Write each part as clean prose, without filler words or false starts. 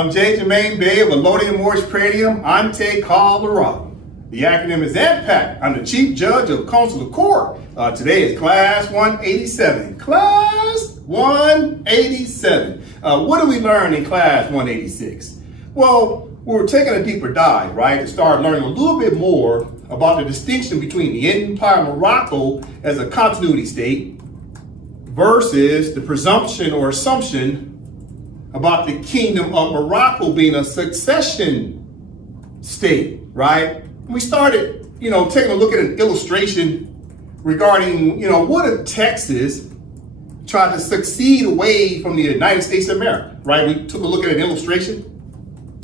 I'm J. Jermaine Bay of Adopted Moorish Predium Ante Colorado. The acronym is AMPAC. I'm the Chief Judge of Consular Court. Today is Class 187. Class 187. What did we learn in Class 186? Well, we were taking a deeper dive, right, to start learning a little bit more about the distinction between the Empire of Morocco as a continuity state versus the presumption or assumption about the Kingdom of Morocco being a succession state, right? We started, taking a look at an illustration regarding, what if Texas tried to succeed away from the United States of America, right? We took a look at an illustration,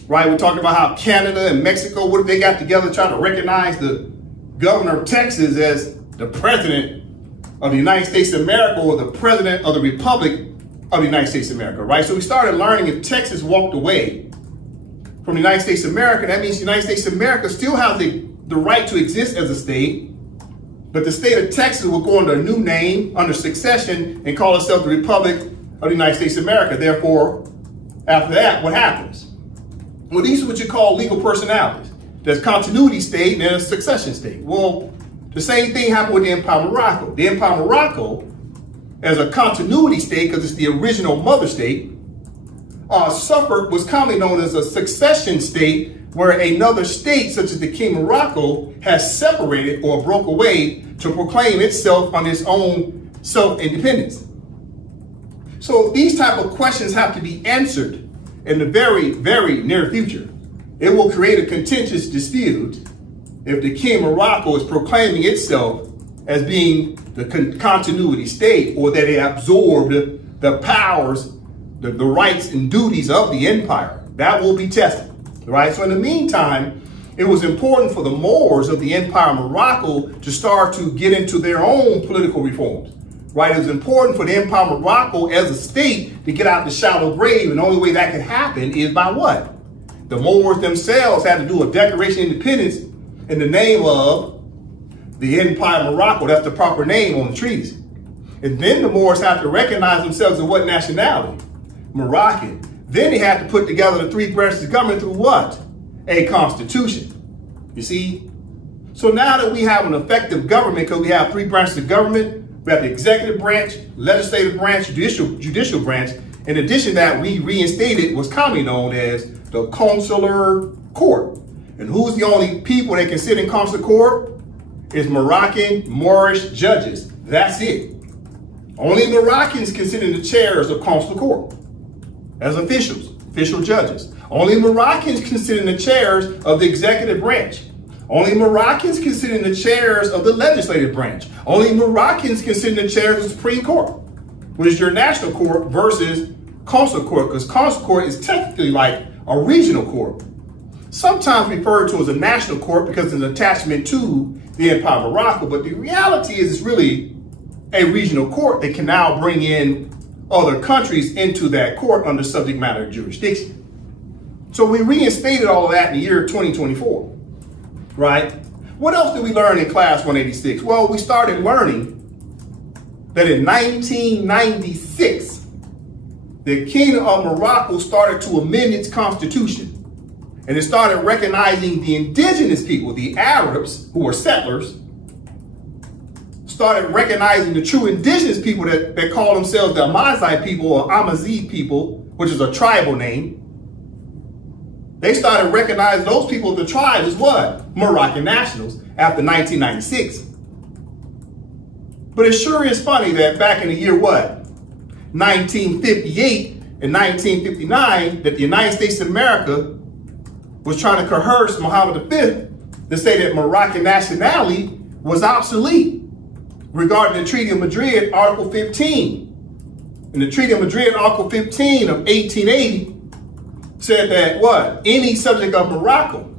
right? We talked about how Canada and Mexico, what if they got together trying to recognize the governor of Texas as the president of the United States of America or the president of the Republic of the United States of America, right? So we started learning if Texas walked away from the United States of America, that means the United States of America still has the right to exist as a state, but the state of Texas will go under a new name under succession and call itself the Republic of the United States of America. Therefore, after that, what happens? Well, these are what you call legal personalities. There's continuity state and there's succession state. Well, the same thing happened with the Empire of Morocco. The Empire of Morocco, as a continuity state, because it's the original mother state, suffered what's commonly known as a succession state, where another state, such as the King of Morocco, has separated or broke away to proclaim itself on its own self-independence. So these type of questions have to be answered in the very, very near future. It will create a contentious dispute if the King of Morocco is proclaiming itself as being the continuity state, or that it absorbed the powers, the rights and duties of the empire. That will be tested, right? So in the meantime, it was important for the Moors of the Empire of Morocco to start to get into their own political reforms, right? It was important for the Empire of Morocco as a state to get out the shallow grave, and the only way that could happen is by what? The Moors themselves had to do a Declaration of Independence in the name of the Empire of Morocco. That's the proper name on the treaties. And then the Moors have to recognize themselves as what nationality? Moroccan. Then they have to put together the three branches of government through what? A constitution. You see? So now that we have an effective government, because we have three branches of government, we have the executive branch, legislative branch, judicial branch. In addition to that, we reinstated what's commonly known as the consular court. And who's the only people that can sit in consular court? Is Moroccan Moorish judges. That's it. Only Moroccans can sit in the chairs of consular court as officials, official judges. Only Moroccans can sit in the chairs of the executive branch. Only Moroccans can sit in the chairs of the legislative branch. Only Moroccans can sit in the chairs of the Supreme Court, which is your national court versus consular court, because consular court is technically like a regional court, sometimes referred to as a national court because it's an attachment to the Empire of Morocco, but the reality is it's really a regional court that can now bring in other countries into that court under subject matter jurisdiction. So we reinstated all of that in the year 2024, right? What else did we learn in Class 186? Well, we started learning that in 1996, the Kingdom of Morocco started to amend its constitution. And it started recognizing the indigenous people, the Arabs, who were settlers, started recognizing the true indigenous people that call themselves the Amazigh people or Amazigh people, which is a tribal name. They started recognizing those people, the tribes, as what? Moroccan nationals after 1996. But it sure is funny that back in the year, what? 1958 and 1959, that the United States of America was trying to coerce Muhammad V to say that Moroccan nationality was obsolete regarding the Treaty of Madrid, Article 15. And the Treaty of Madrid, Article 15 of 1880 said that what? Any subject of Morocco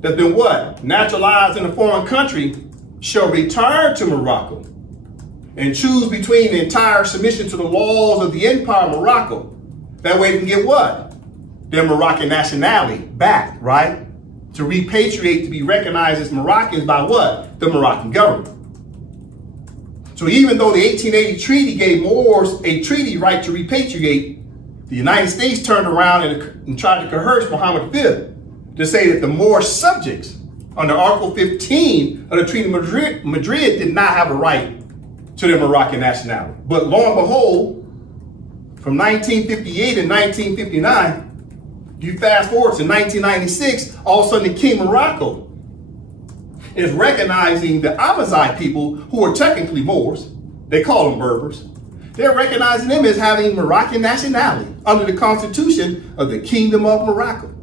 that's been what? Naturalized in a foreign country shall return to Morocco and choose between the entire submission to the laws of the Empire of Morocco. That way they can get what? Their Moroccan nationality back, right? To repatriate, to be recognized as Moroccans by what? The Moroccan government. So even though the 1880 treaty gave Moors a treaty right to repatriate, the United States turned around and tried to coerce Muhammad V to say that the Moorish subjects under Article 15 of the Treaty of Madrid did not have a right to their Moroccan nationality. But lo and behold, from 1958 and 1959, you fast forward to 1996, all of a sudden the King of Morocco is recognizing the Amazigh people, who are technically Moors. They call them Berbers. They're recognizing them as having Moroccan nationality under the Constitution of the Kingdom of Morocco.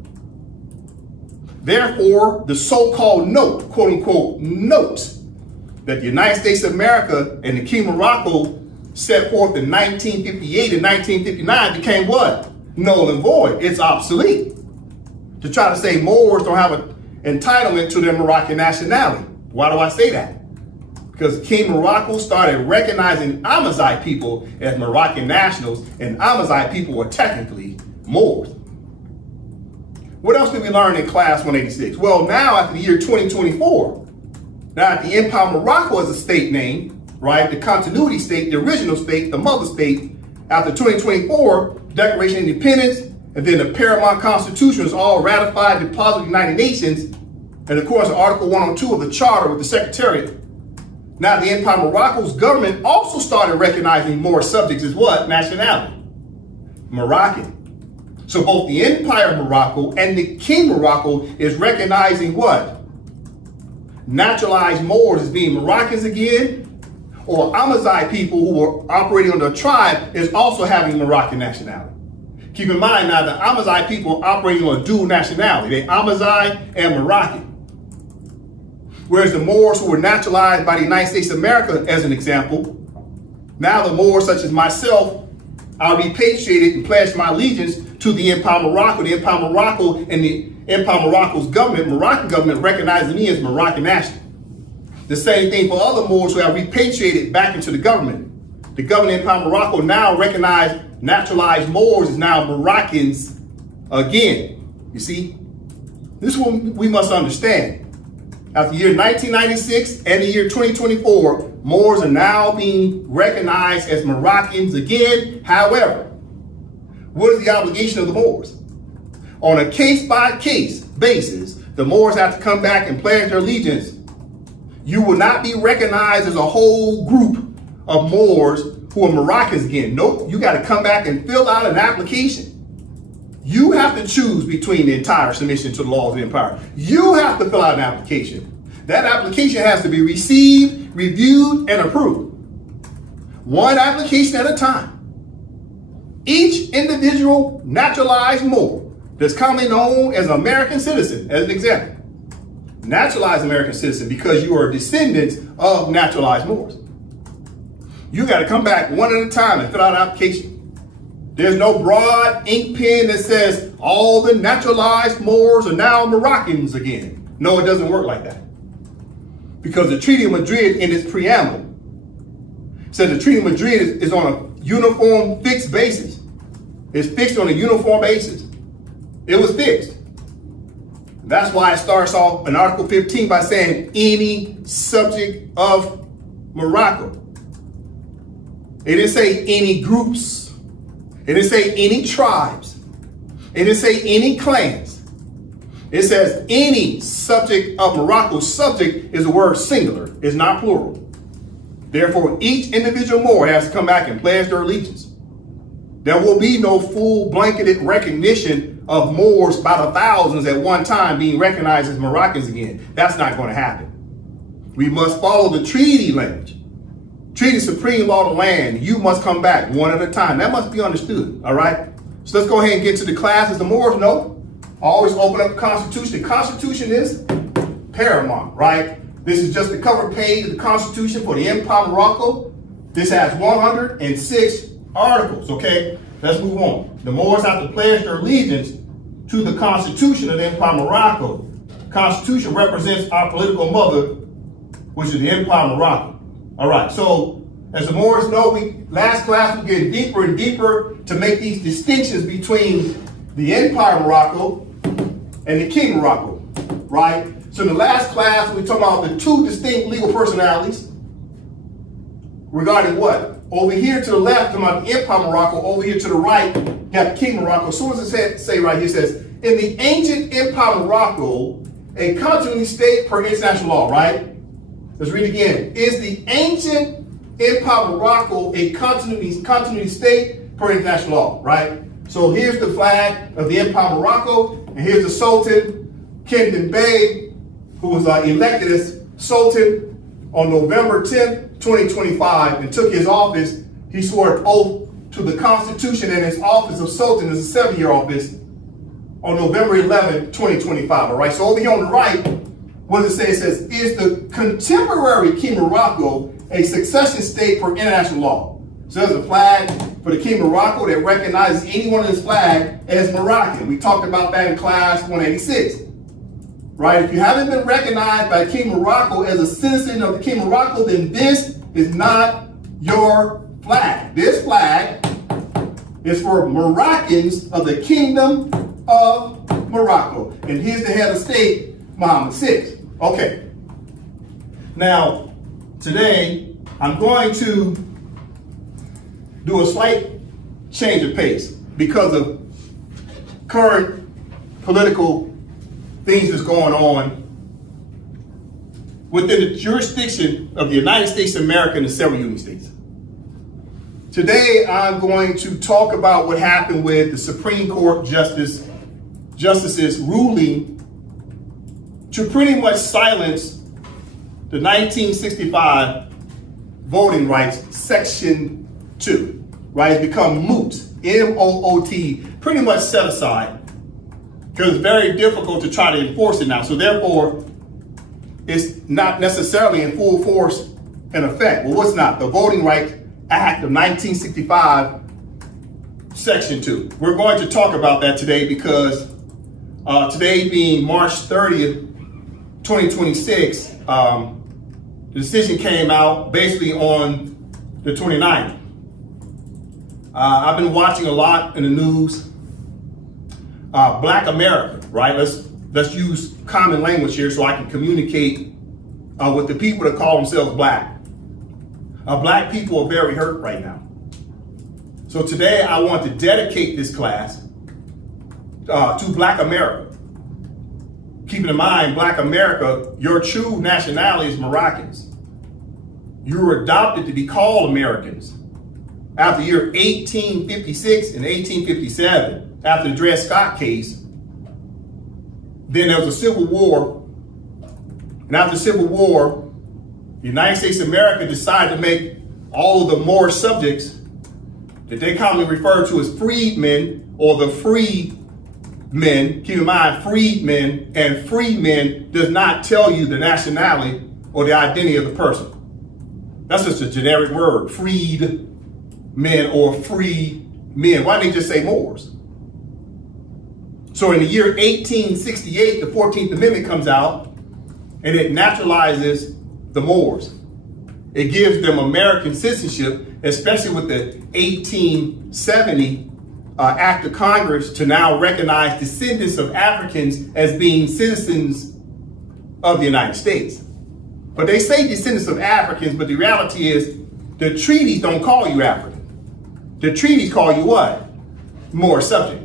Therefore, the so-called note, quote unquote, note that the United States of America and the King of Morocco set forth in 1958 and 1959 became what? Null and void. It's obsolete. To try to say Moors don't have an entitlement to their Moroccan nationality. Why do I say that? Because King Morocco started recognizing Amazigh people as Moroccan nationals, and Amazigh people were technically Moors. What else did we learn in class 186? Well, now after the year 2024, now that the Empire of Morocco is a state name, right? The continuity state, the original state, the mother state, after 2024, Declaration of Independence, and then the Paramount Constitution was all ratified and deposited in the United Nations, and of course, Article 102 of the Charter with the Secretariat. Now the Empire of Morocco's government also started recognizing Moorish subjects as what? Nationality. Moroccan. So both the Empire of Morocco and the King of Morocco is recognizing what? Naturalized Moors as being Moroccans again, or Amazigh people who were operating under a tribe is also having Moroccan nationality. Keep in mind now, the Amazigh people are operating on a dual nationality. They're Amazigh and Moroccan. Whereas the Moors who were naturalized by the United States of America, as an example, now the Moors such as myself are repatriated and pledged my allegiance to the Empire of Morocco. The Empire of Morocco and the Empire of Morocco's government, Moroccan government, recognizes me as Moroccan national. The same thing for other Moors who have repatriated back into the government. The government of Empire of Morocco now recognize naturalized Moors as now Moroccans again. You see, this is what we must understand. After the year 1996 and the year 2024, Moors are now being recognized as Moroccans again. However, what is the obligation of the Moors? On a case-by-case basis, the Moors have to come back and pledge their allegiance. You will not be recognized as a whole group of Moors who are Moroccans again. Nope, you got to come back and fill out an application. You have to choose between the entire submission to the laws of the empire. You have to fill out an application. That application has to be received, reviewed, and approved. One application at a time. Each individual naturalized Moor that's coming on as an American citizen, as an example. Naturalized American citizen because you are descendants of naturalized Moors. You got to come back one at a time and fill out an application. There's no broad ink pen that says all the naturalized Moors are now Moroccans again. No, it doesn't work like that. Because the Treaty of Madrid in its preamble said the Treaty of Madrid is on a uniform fixed basis. It's fixed on a uniform basis. It was fixed. That's why it starts off in Article 15 by saying any subject of Morocco. It didn't say any groups. It didn't say any tribes. It didn't say any clans. It says any subject of Morocco. Subject is a word singular. It's not plural. Therefore, each individual Moor has to come back and pledge their allegiance. There will be no full blanketed recognition of Moors by the thousands at one time being recognized as Moroccans again. That's not going to happen. We must follow the treaty language. Treaty supreme law of the land. You must come back one at a time. That must be understood, all right? So let's go ahead and get to the classes. The Moors know. Always open up the Constitution. The Constitution is paramount, right? This is just the cover page of the Constitution for the Empire of Morocco. This has 106 articles, okay? Let's move on. The Moors have to pledge their allegiance to the Constitution of the Empire of Morocco. Constitution represents our political mother, which is the Empire of Morocco. All right, so as the Moors know, last class we get deeper and deeper to make these distinctions between the Empire of Morocco and the King of Morocco, right? So in the last class, we talked about the two distinct legal personalities regarding what? Over here to the left, about the Empire of Morocco, over here to the right, got the King of Morocco. So what does it say right here? It says, in the ancient empire of Morocco, a continuity state per international law, right? Let's read again. Is the ancient empire of Morocco a continuity state per international law, right? So here's the flag of the empire of Morocco, and here's the Sultan, Kendon Bey, who was elected as Sultan on November 10th, 2025, and took his office. He swore an oath to the Constitution and his office of Sultan is a 7-year office on November 11th, 2025. All right, so over here on the right, what does it say? It says, is the contemporary King of Morocco a succession state for international law? So there's a flag for the King of Morocco that recognizes anyone in this flag as Moroccan. We talked about that in class 186. Right? If you haven't been recognized by King of Morocco as a citizen of the King of Morocco, then this is not your flag. This flag is for Moroccans of the Kingdom of Morocco. And here's the head of state, Mohammed VI. Okay. Now, today, I'm going to do a slight change of pace because of current political things that's going on within the jurisdiction of the United States of America and the several union states. Today, I'm going to talk about what happened with the Supreme Court justices ruling to pretty much silence the 1965 Voting Rights Section 2, right? It's become moot, M-O-O-T, pretty much set aside, because it's very difficult to try to enforce it now. So therefore, it's not necessarily in full force and effect. Well, what's not? The Voting Rights Act of 1965, Section 2. We're going to talk about that today because today being March 30th, 2026, the decision came out basically on the 29th. I've been watching a lot in the news. Black America, right? Let's use common language here so I can communicate with the people that call themselves black. Black people are very hurt right now. So today I want to dedicate this class to Black America. Keeping in mind, Black America, your true nationality is Moroccans. You were adopted to be called Americans after year 1856 and 1857, after the Dred Scott case. Then there was a civil war. And after the Civil War, the United States of America decided to make all of the Moorish subjects that they commonly refer to as freedmen or the free men. Keep in mind, freedmen and free men does not tell you the nationality or the identity of the person. That's just a generic word, freed men or free men. Why didn't they just say Moors? So in the year 1868, the 14th Amendment comes out and it naturalizes the Moors. It gives them American citizenship, especially with the 1870 Act of Congress to now recognize descendants of Africans as being citizens of the United States. But they say descendants of Africans, but the reality is the treaties don't call you African. The treaties call you what? Moorish subject.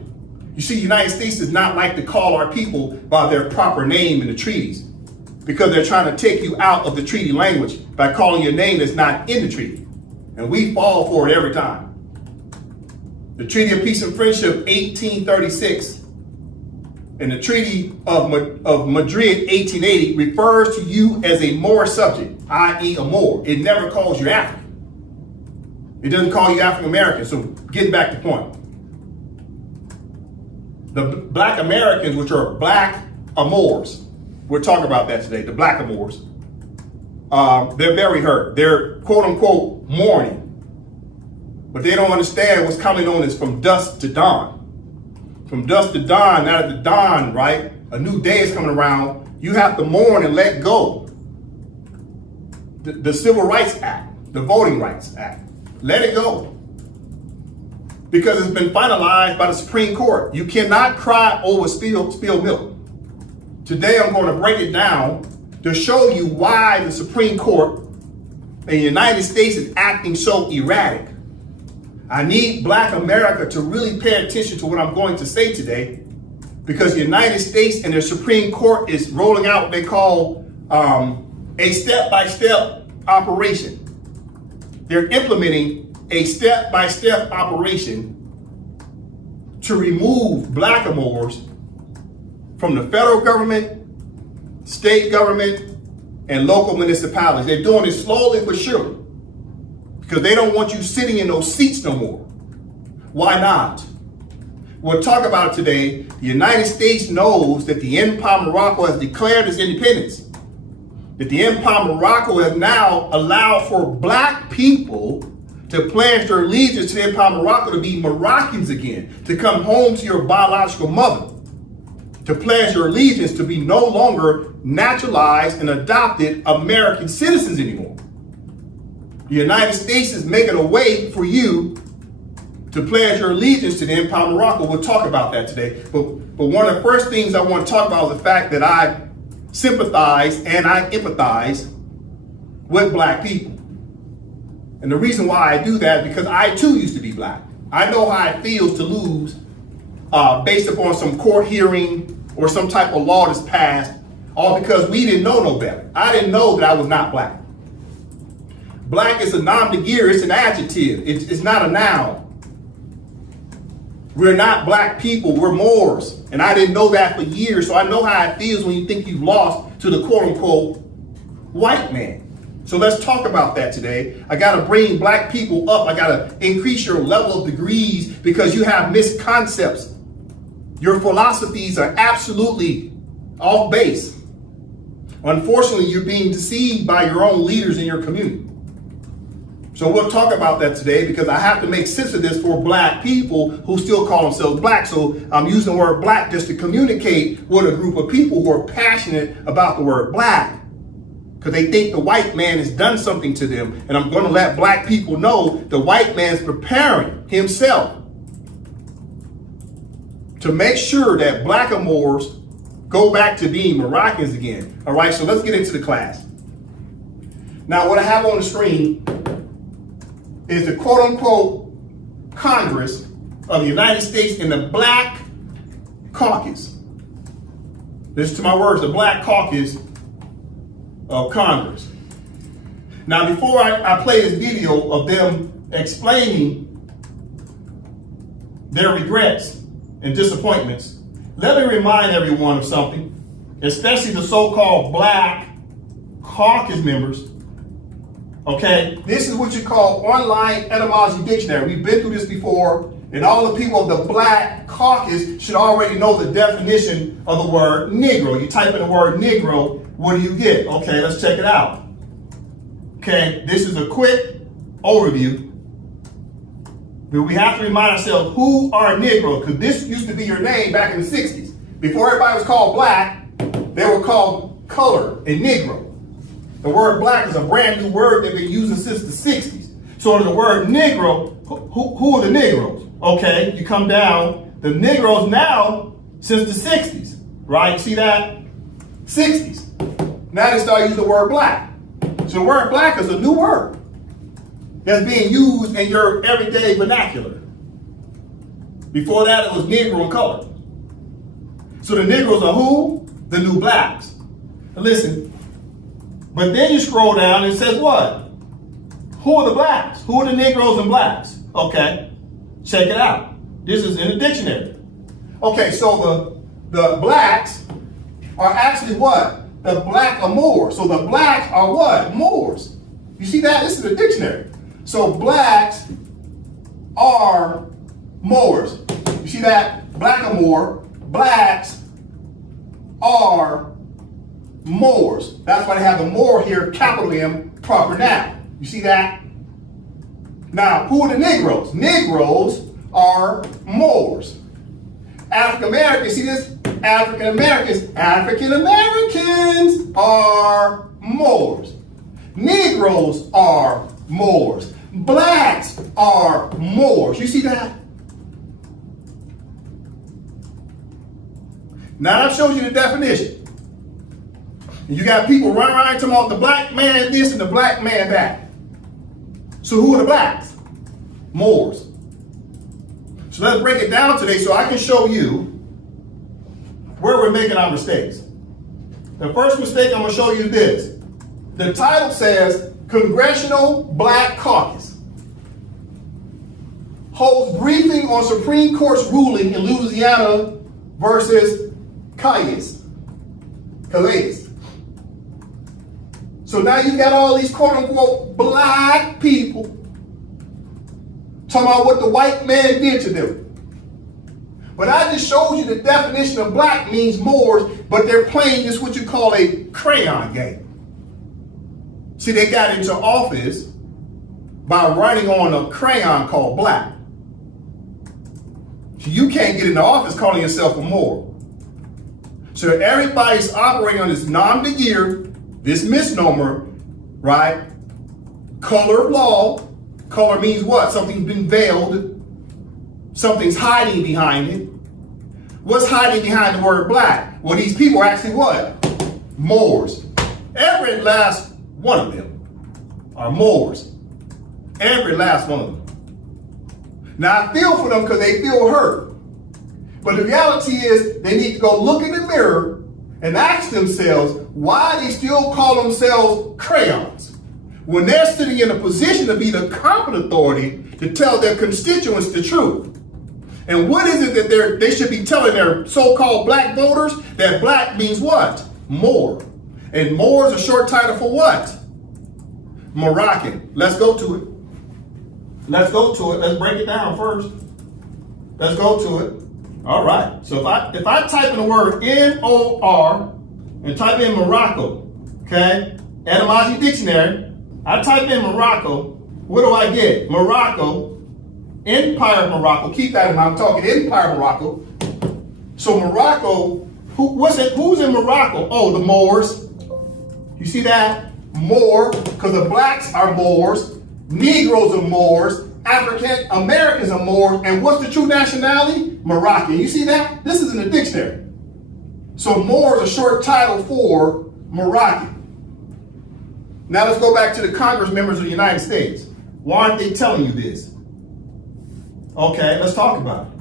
You see, the United States does not like to call our people by their proper name in the treaties because they're trying to take you out of the treaty language by calling your name that's not in the treaty. And we fall for it every time. The Treaty of Peace and Friendship, 1836, and the Treaty of Madrid, 1880, refers to you as a Moorish subject, i.e. a Moor. It never calls you African. It doesn't call you African American. So getting back to point. The Black Americans, which are Black Moors, we'll talk about that today, the Black Moors, they're very hurt. They're quote unquote mourning. But they don't understand what's coming on is from dusk to dawn. From dusk to dawn, out of the dawn, right? A new day is coming around. You have to mourn and let go. The Civil Rights Act, the Voting Rights Act, let it go. Because it's been finalized by the Supreme Court. You cannot cry over spilled milk. Today I'm going to break it down to show you why the Supreme Court in the United States is acting so erratic. I need Black America to really pay attention to what I'm going to say today, because the United States and their Supreme Court is rolling out what they call a step-by-step operation. They're implementing a step-by-step operation to remove blackamoors from the federal government, state government, and local municipalities. They're doing it slowly but surely, because they don't want you sitting in those seats no more. Why not? We'll talk about it today. The United States knows that the Empire of Morocco has declared its independence. That the Empire of Morocco has now allowed for Black people to pledge their allegiance to the Empire of Morocco, to be Moroccans again, to come home to your biological mother, to pledge your allegiance to be no longer naturalized and adopted American citizens anymore. The United States is making a way for you to pledge your allegiance to the Empire of Morocco. We'll talk about that today. But one of the first things I want to talk about is the fact that I sympathize and I empathize with Black people. And the reason why I do that is because I too used to be Black. I know how it feels to lose based upon some court hearing or some type of law that's passed, all because we didn't know no better. I didn't know that I was not Black. Black is a nom de guerre, it's an adjective, it's not a noun. We're not Black people, we're Moors. And I didn't know that for years, so I know how it feels when you think you've lost to the quote unquote white man. So let's talk about that today. I gotta bring Black people up, I gotta increase your level of degrees, because you have misconceptions. Your philosophies are absolutely off base. Unfortunately, you're being deceived by your own leaders in your community. So we'll talk about that today, because I have to make sense of this for Black people who still call themselves Black. So I'm using the word Black just to communicate with a group of people who are passionate about the word Black, because they think the white man has done something to them. And I'm going to let Black people know the white man's preparing himself to make sure that blackamoors go back to being Moroccans again. All right, so let's get into the class. Now, what I have on the screen is the quote unquote Congress of the United States and the Black Caucus. Listen to my words, the Black Caucus of Congress. Now, before I play this video of them explaining their regrets and disappointments, let me remind everyone of something, especially the so-called Black Caucus members. Okay, this is what you call online etymology dictionary. We've been through this before, and all the people of the Black Caucus should already know the definition of the word Negro. You type in the word Negro, what do you get? Okay, let's check it out. Okay, this is a quick overview, but we have to remind ourselves, who are Negroes? Because this used to be your name back in the 60s. Before everybody was called Black, they were called color and Negro. The word Black is a brand new word they've been using since the 60s. So the word Negro, who are the Negroes? Okay, you come down, the Negroes now since the 60s, right? See that? 60s. Now they start using the word Black. So the word Black is a new word that's being used in your everyday vernacular. Before that, it was Negro and color. So the Negroes are who? The new Blacks. Now listen, but then you scroll down and it says what? Who are the Blacks? Who are the Negroes and Blacks? Okay, check it out. This is in the dictionary. Okay, so the Blacks are actually what? The Blackamoors. So the Blacks are what? Moors. You see that? This is the dictionary. So Blacks are Moors. You see that? Blackamoor. Blacks are Moors. That's why they have the Moor here, capital M, proper noun. You see that? Now, who are the Negroes? Negroes are Moors. African Americans, see this? African Americans are Moors. Negroes are Moors. Blacks are Moors. You see that? Now I've showed you the definition. You got people running around talking about the black man this and the black man that. So who are the blacks? Moors. So let's break it down today so I can show you where we're making our mistakes. The first mistake I'm going to show you this. The title says Congressional Black Caucus holds briefing on Supreme Court's ruling in Louisiana versus Calais. So now you got all these quote unquote black people talking about what the white man did to them. But I just showed you the definition of black means Moors, but they're playing this what you call a crayon game. See, they got into office by writing on a crayon called black. So you can't get into office calling yourself a Moor. So everybody's operating on this nom de guerre, this misnomer, right? Color of law. Color means what? Something's been veiled. Something's hiding behind it. What's hiding behind the word black? Well, these people are actually what? Moors. Every last one of them are Moors. Every last one of them. Now, I feel for them because they feel hurt. But the reality is they need to go look in the mirror and ask themselves why they still call themselves crayons when they're sitting in a position to be the competent authority to tell their constituents the truth. And what is it that they should be telling their so-called black voters? That black means what? Moor. And Moor is a short title for what? Moroccan. Let's go to it. Let's go to it. Let's break it down first. Let's go to it. All right. So if I type in the word M-O-R and type in Morocco, okay, etymology dictionary, I type in Morocco, what do I get? Morocco, Empire of Morocco. Keep that in mind. I'm talking Empire of Morocco. So Morocco, who's in Morocco? Oh, the Moors. You see that? Moor, because the blacks are Moors, Negroes are Moors, African Americans are Moors, and what's the true nationality? Moroccan. You see that? This is in the dictionary. So Moor is a short title for Moroccan. Now let's go back to the Congress members of the United States. Why aren't they telling you this? Okay, let's talk about it.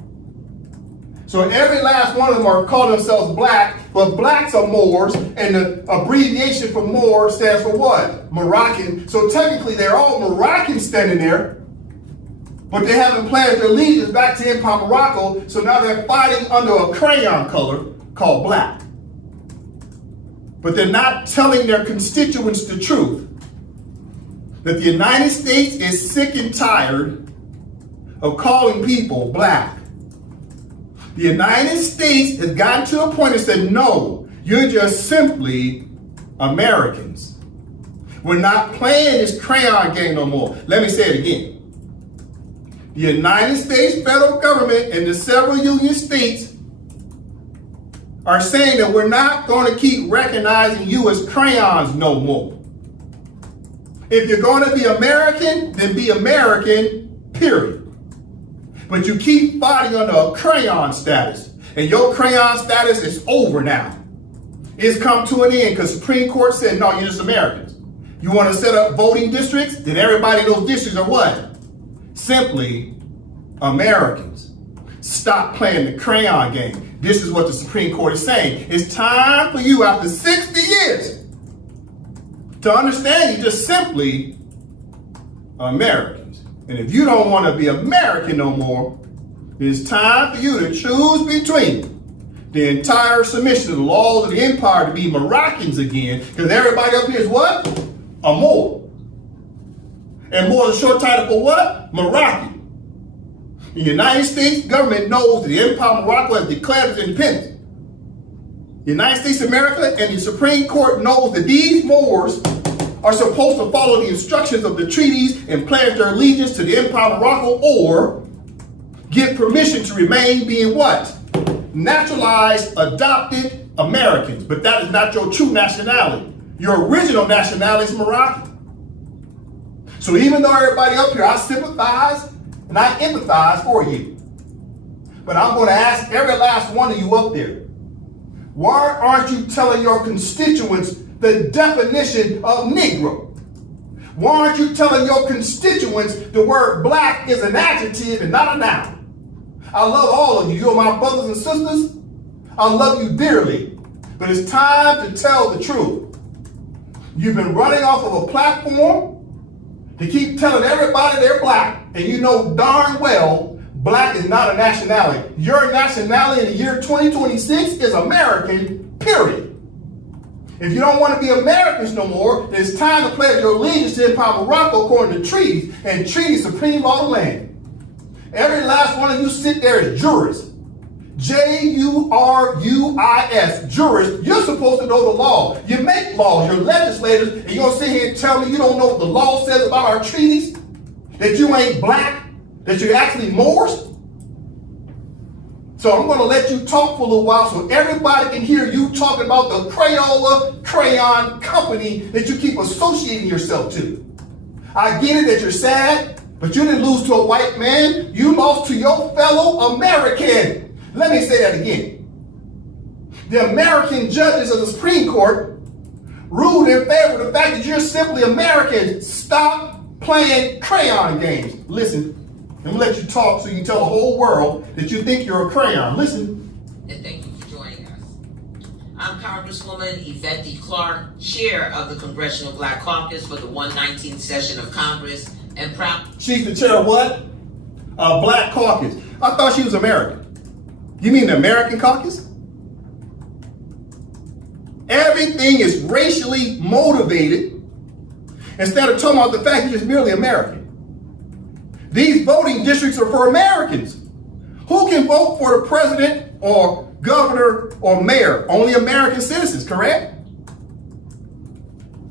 So every last one of them are calling themselves black, but blacks are Moors, and the abbreviation for Moor stands for what? Moroccan. So technically they're all Moroccans standing there, but they haven't pledged their allegiance back to Empire Morocco, so now they're fighting under a crayon color called black. But they're not telling their constituents the truth, that the United States is sick and tired of calling people black. The United States has gotten to a point and said, no, you're just simply Americans. We're not playing this crayon game no more. Let me say it again. The United States federal government and the several union states are saying that we're not going to keep recognizing you as crayons no more. If you're going to be American, then be American, period. But you keep fighting under a crayon status, and your crayon status is over now. It's come to an end because Supreme Court said, no, you're just Americans. You want to set up voting districts? Then everybody in those districts are what? Simply Americans. Stop playing the crayon game. This is what the Supreme Court is saying. It's time for you after 60 years to understand you're just simply Americans. And if you don't want to be American no more, it's time for you to choose between the entire submission to the laws of the empire to be Moroccans again, because everybody up here is what? A Moor. And Moor is a short title for what? Moroccan. The United States government knows that the Empire of Morocco has declared its independence. The United States of America and the Supreme Court knows that these Moors are supposed to follow the instructions of the treaties and pledge their allegiance to the Empire of Morocco or get permission to remain being what? Naturalized, adopted Americans. But that is not your true nationality. Your original nationality is Moroccan. So even though everybody up here, I sympathize and I empathize for you. But I'm going to ask every last one of you up there, why aren't you telling your constituents the definition of Negro? Why aren't you telling your constituents the word black is an adjective and not a noun? I love all of you. You're my brothers and sisters. I love you dearly. But it's time to tell the truth. You've been running off of a platform to keep telling everybody they're black, and you know darn well black is not a nationality. Your nationality in the year 2026 is American, period. If you don't want to be Americans no more, then it's time to pledge your allegiance to Empire Morocco according to treaties, and treaties supreme law of the land. Every last one of you sit there as jurists. Juris, jurists. You're supposed to know the law. You make laws, you're legislators, and you're gonna sit here and tell me you don't know what the law says about our treaties? That you ain't black? That you're actually Moors? So I'm gonna let you talk for a little while so everybody can hear you talking about the Crayola Crayon Company that you keep associating yourself to. I get it that you're sad, but you didn't lose to a white man. You lost to your fellow American. Let me say that again. The American judges of the Supreme Court ruled in favor of the fact that you're simply American. Stop playing crayon games. Listen, let me let you talk so you can tell the whole world that you think you're a crayon. Listen. And thank you for joining us. I'm Congresswoman Yvette Clark, chair of the Congressional Black Caucus for the 119th session of Congress, and proud. She's the chair of what? Black Caucus. I thought she was American. You mean the American Caucus? Everything is racially motivated instead of talking about the fact that you're just merely American. These voting districts are for Americans. Who can vote for the president or governor or mayor? Only American citizens, correct?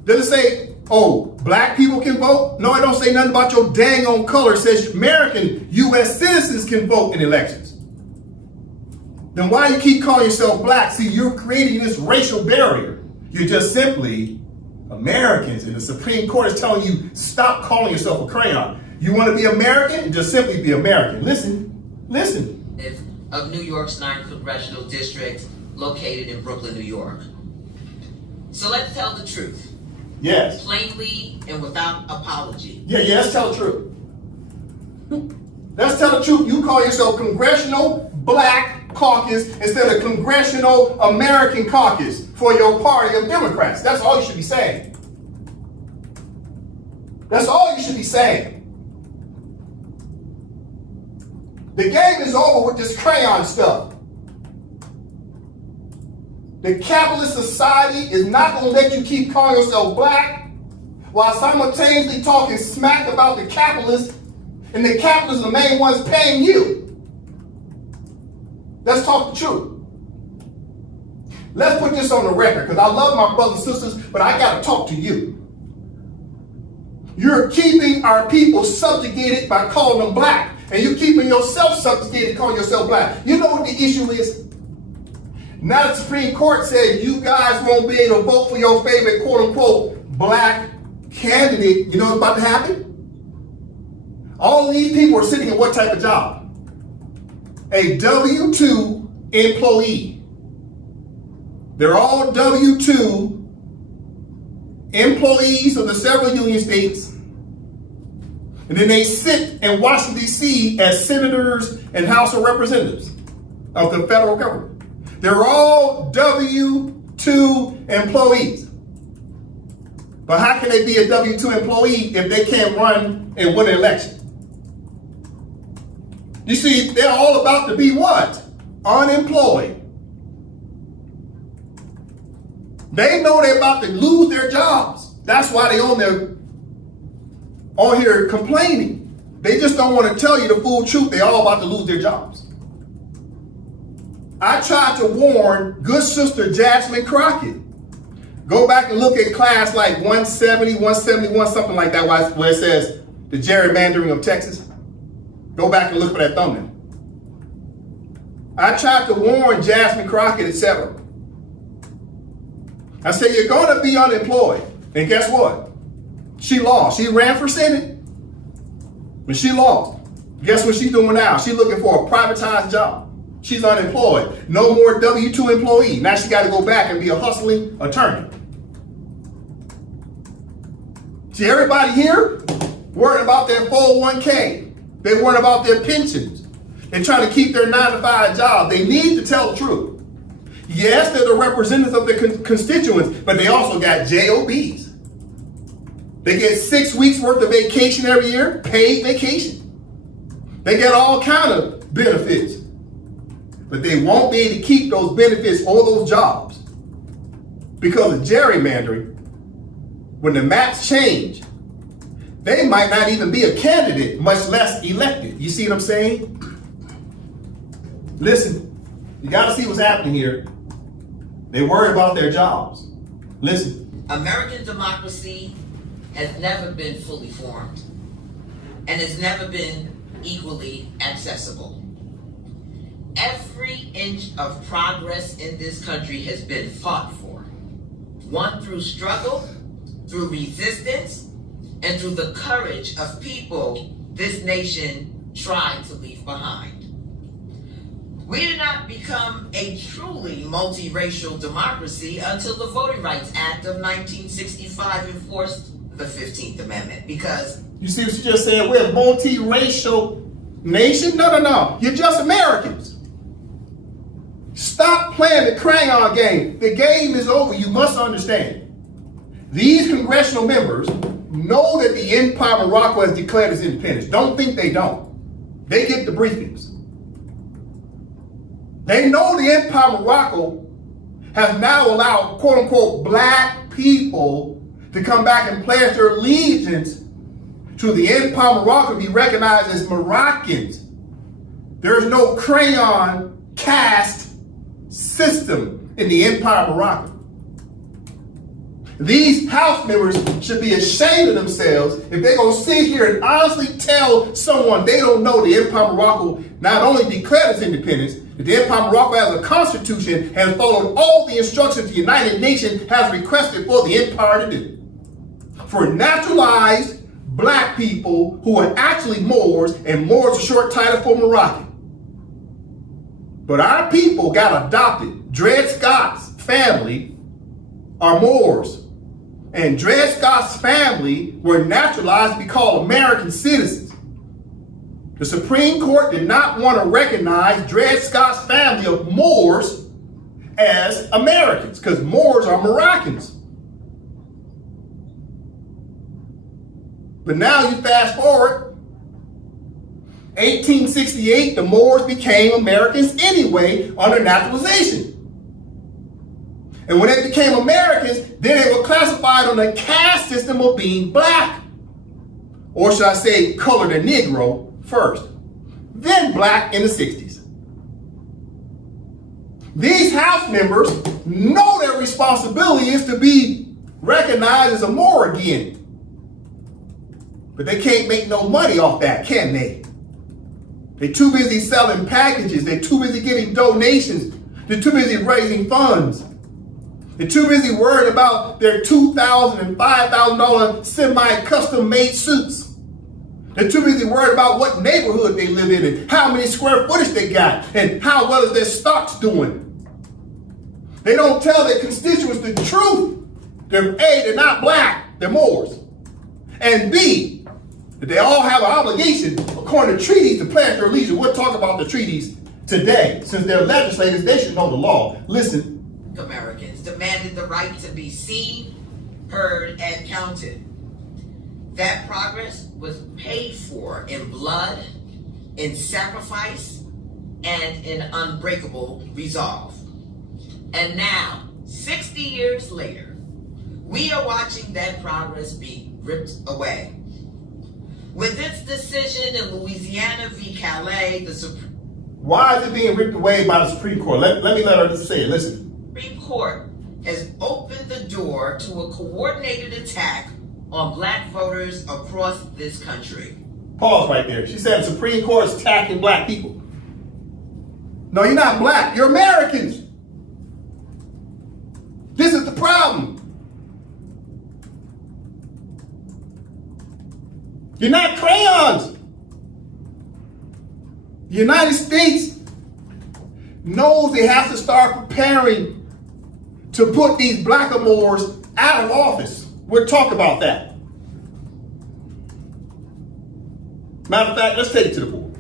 Does it say, oh, black people can vote? No, it don't say nothing about your dang on color. It says American U.S. citizens can vote in elections. Then why you keep calling yourself black? See, you're creating this racial barrier. You're just simply Americans, and the Supreme Court is telling you, stop calling yourself a crayon. You want to be American? Just simply be American. Listen. Of New York's 9th Congressional District, located in Brooklyn, New York. So let's tell the truth. Yes. Plainly and without apology. Yeah, let's tell the truth. Let's tell the truth. You call yourself Congressional Black Caucus instead of Congressional American Caucus for your party of Democrats. That's all you should be saying. That's all you should be saying. The game is over with this crayon stuff. The capitalist society is not going to let you keep calling yourself black while simultaneously talking smack about the capitalists, and the capitalists are the main ones paying you. Let's talk the truth. Let's put this on the record, because I love my brothers and sisters, but I got to talk to you. You're keeping our people subjugated by calling them black. And you're keeping yourself subjugated, calling yourself black. You know what the issue is? Now the Supreme Court said you guys won't be able to vote for your favorite quote-unquote black candidate. You know what's about to happen? All these people are sitting in what type of job? A W-2 employee. They're all W-2 employees of the several union states. And then they sit in Washington, D.C. as senators and House of Representatives of the federal government. They're all W-2 employees. But how can they be a W-2 employee if they can't run and win an election? You see, they're all about to be what? Unemployed. They know they're about to lose their jobs. That's why they on here complaining. They just don't want to tell you the full truth. They're all about to lose their jobs. I tried to warn good sister Jasmine Crockett. Go back and look at class like 170, 171, something like that, where it says the gerrymandering of Texas. Go back and look for that thumbnail. I tried to warn Jasmine Crockett, etc. I said, you're going to be unemployed. And guess what? She lost. She ran for Senate, but she lost. Guess what she's doing now? She's looking for a privatized job. She's unemployed. No more W-2 employee. Now she got to go back and be a hustling attorney. See, everybody here worried about their 401k. They worried about their pensions. They're trying to keep their 9-to-5 job. They need to tell the truth. Yes, they're the representatives of their constituents, but they also got JOBs. They get 6 weeks worth of vacation every year, paid vacation. They get all kind of benefits, but they won't be able to keep those benefits or those jobs because of gerrymandering. When the maps change, they might not even be a candidate, much less elected. You see what I'm saying? Listen, you got to see what's happening here. They worry about their jobs. Listen. American democracy has never been fully formed and has never been equally accessible. Every inch of progress in this country has been fought for, won through struggle, through resistance, and through the courage of people this nation tried to leave behind. We did not become a truly multiracial democracy until the Voting Rights Act of 1965 enforced the 15th Amendment, because... You see what you just said? We're a multiracial nation? No. You're just Americans. Stop playing the crayon game. The game is over. You must understand. These congressional members know that the Empire of Morocco has declared its independence. Don't think they don't. They get the briefings. They know the Empire of Morocco has now allowed, quote unquote, black people to come back and pledge their allegiance to the Empire of Morocco to be recognized as Moroccans. There's no crayon caste system in the Empire of Morocco. These House members should be ashamed of themselves if they're going to sit here and honestly tell someone they don't know the Empire of Morocco not only declared its independence, but the Empire of Morocco has a constitution and followed all the instructions the United Nations has requested for the empire to do. For naturalized black people who are actually Moors, and Moors is a short title for Moroccan. But our people got adopted. Dred Scott's family are Moors. And Dred Scott's family were naturalized to be called American citizens. The Supreme Court did not want to recognize Dred Scott's family of Moors as Americans, because Moors are Moroccans. But now you fast forward, 1868, the Moors became Americans anyway under naturalization. And when they became Americans, then they were classified on the caste system of being black. Or should I say colored and Negro first, then black in the 60s. These House members know their responsibility is to be recognized as a Moor again. But they can't make no money off that, can they? They're too busy selling packages. They're too busy getting donations. They're too busy raising funds. They're too busy worried about their $2,000 and $5,000 semi-custom made suits. They're too busy worried about what neighborhood they live in and how many square footage they got and how well is their stocks doing. They don't tell their constituents the truth. They're not black, they're Moors. And B, that they all have an obligation, according to treaties, to pledge their allegiance. We'll talk about the treaties today. Since they're legislators, they should know the law. Listen. Americans demanded the right to be seen, heard, and counted. That progress was paid for in blood, in sacrifice, and in unbreakable resolve. And now, 60 years later, we are watching that progress be ripped away. With its decision in Louisiana v. Calais, Why is it being ripped away by the Supreme Court? Let me let her just say it. Listen. The Supreme Court has opened the door to a coordinated attack on black voters across this country. Pause right there. She said the Supreme Court is attacking black people. No, you're not black. You're Americans. This is the problem. You're not crayons. The United States knows they have to start preparing to put these blackamoors out of office. We'll talk about that. Matter of fact, let's take it to the board.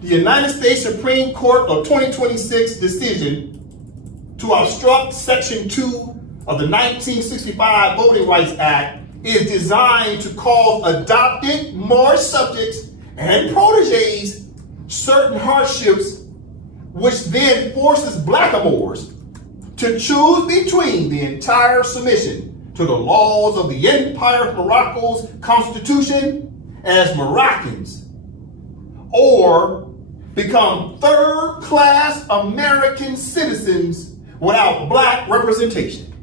The United States Supreme Court of 2026 decision to obstruct Section 2 of the 1965 Voting Rights Act is designed to cause adopted Moorish subjects and proteges certain hardships, which then forces blackamoors to choose between the entire submission to the laws of the Empire of Morocco's constitution as Moroccans, or become third-class American citizens without black representation.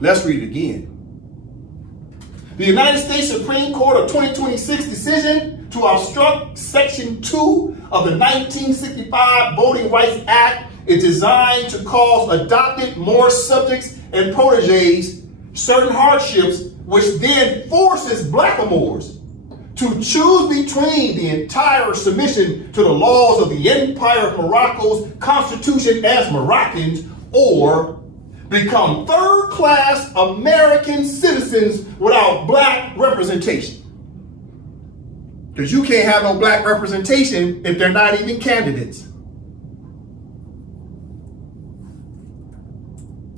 Let's read it again. The United States Supreme Court of 2026 decision to obstruct Section 2 of the 1965 Voting Rights Act is designed to cause adopted Moorish subjects and proteges certain hardships, which then forces blackamoors to choose between the entire submission to the laws of the Empire of Morocco's constitution as Moroccans, or become third-class American citizens without black representation. Because you can't have no black representation if they're not even candidates.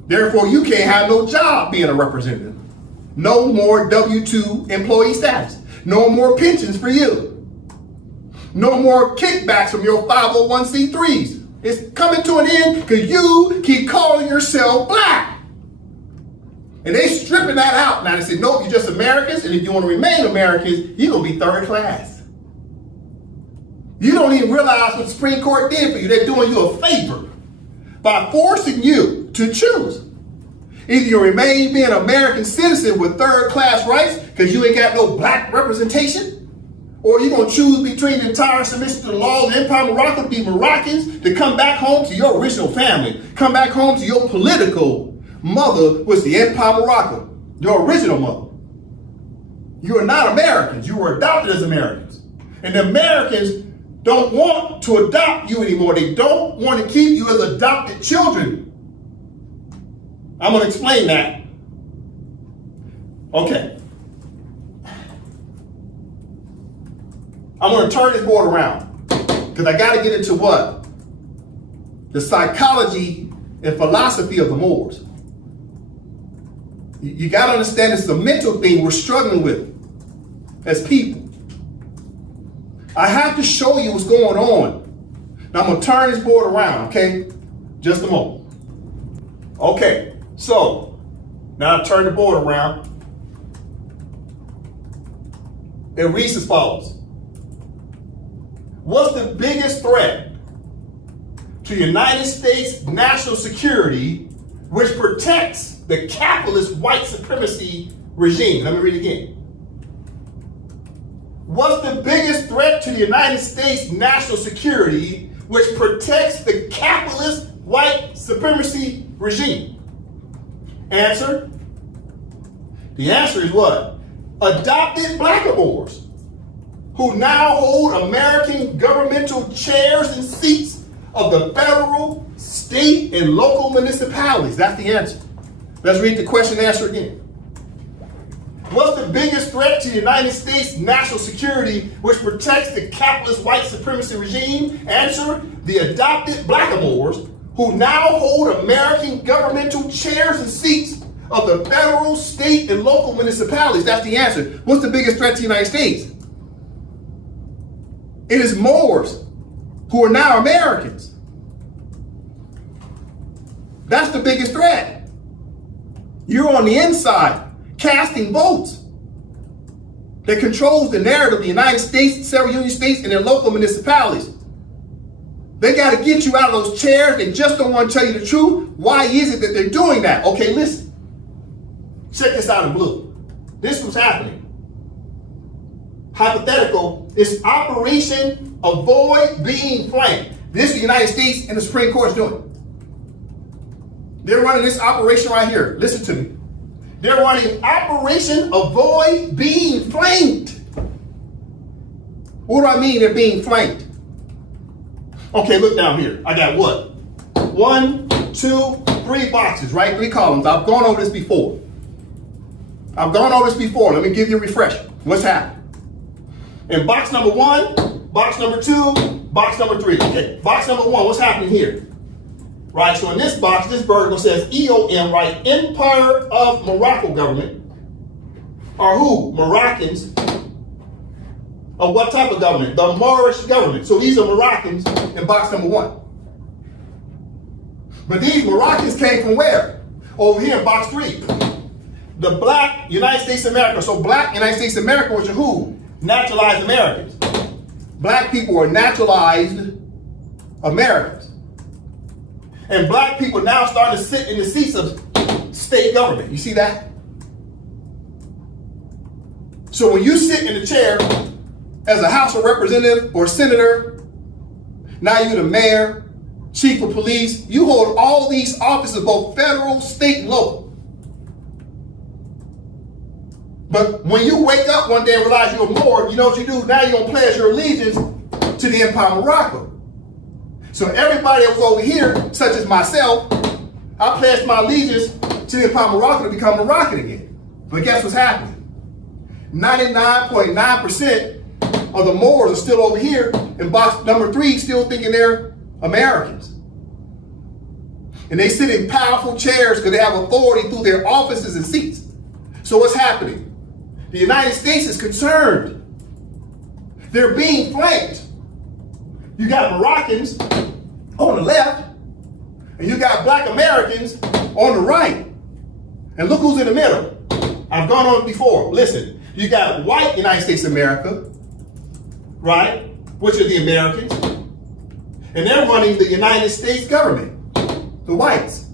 Therefore, you can't have no job being a representative. No more W-2 employee status. No more pensions for you. No more kickbacks from your 501c3s. It's coming to an end because you keep calling yourself black. And they stripping that out. Now they say, nope, you're just Americans, and if you want to remain Americans, you're going to be third class. You don't even realize what the Supreme Court did for you. They're doing you a favor by forcing you to choose. Either you remain being an American citizen with third class rights because you ain't got no black representation, or you're going to choose between the entire submission to the laws of the Empire of Morocco to be Moroccans, to come back home to your original family, come back home to your political mother, which is the Empire of Morocco, your original mother. You are not Americans. You were adopted as Americans. And the Americans don't want to adopt you anymore. They don't want to keep you as adopted children. I'm going to explain that. Okay. I'm going to turn this board around because I got to get into what? The psychology and philosophy of the Moors. You got to understand this is a mental thing we're struggling with as people. I have to show you what's going on. Now I'm going to turn this board around, okay? Just a moment. Okay, so now I turn the board around. It reads as follows. What's the biggest threat to United States national security which protects the capitalist white supremacy regime? Let me read it again. What's the biggest threat to the United States national security which protects the capitalist white supremacy regime? Answer. The answer is what? Adopted blackamoors who now hold American governmental chairs and seats of the federal, state, and local municipalities. That's the answer. Let's read the question and answer again. What's the biggest threat to the United States national security which protects the capitalist white supremacy regime? Answer, the adopted blackamoors who now hold American governmental chairs and seats of the federal, state, and local municipalities. That's the answer. What's the biggest threat to the United States? It is Moors who are now Americans. That's the biggest threat. You're on the inside casting votes that controls the narrative of the United States, several union states, and their local municipalities. They got to get you out of those chairs. They just don't want to tell you the truth. Why is it that they're doing that? Okay, listen. Check this out in blue. This was happening. Hypothetical is Operation Avoid Being Flanked. This the United States and the Supreme Court is doing. They're running this operation right here. Listen to me. They're running Operation Avoid Being Flanked. What do I mean they're being flanked? Okay, look down here. I got what? 1, 2, 3 boxes, right? 3 columns. I've gone over this before. Let me give you a refresher. What's happening? In box number 1, box number 2, Box number 3. Okay, box number 1, what's happening here? Right, so in this box, this vertical says E.O.M, right? Empire of Morocco government. Or who? Moroccans. Of what type of government? The Moorish government. So these are Moroccans in box number 1. But these Moroccans came from where? Over here in box 3. The black United States of America. So black United States of America, which are who? Naturalized Americans. Black people are naturalized Americans. And black people now starting to sit in the seats of state government. You see that? So when you sit in the chair as a House of Representative or Senator, now you're the mayor, chief of police, you hold all these offices, both federal, state, and local. But when you wake up one day and realize you're a Moor, you know what you do? Now you're going to pledge your allegiance to the Empire of Morocco. So everybody that was over here, such as myself, I pledged my allegiance to the Empire of Morocco to become Moroccan again. But guess what's happening? 99.9% of the Moors are still over here in box number 3, still thinking they're Americans. And they sit in powerful chairs because they have authority through their offices and seats. So what's happening? The United States is concerned. They're being flanked. You got Moroccans on the left, and you got black Americans on the right. And look who's in the middle. I've gone on before. Listen, you got white United States of America, right, which are the Americans, and they're running the United States government, the whites.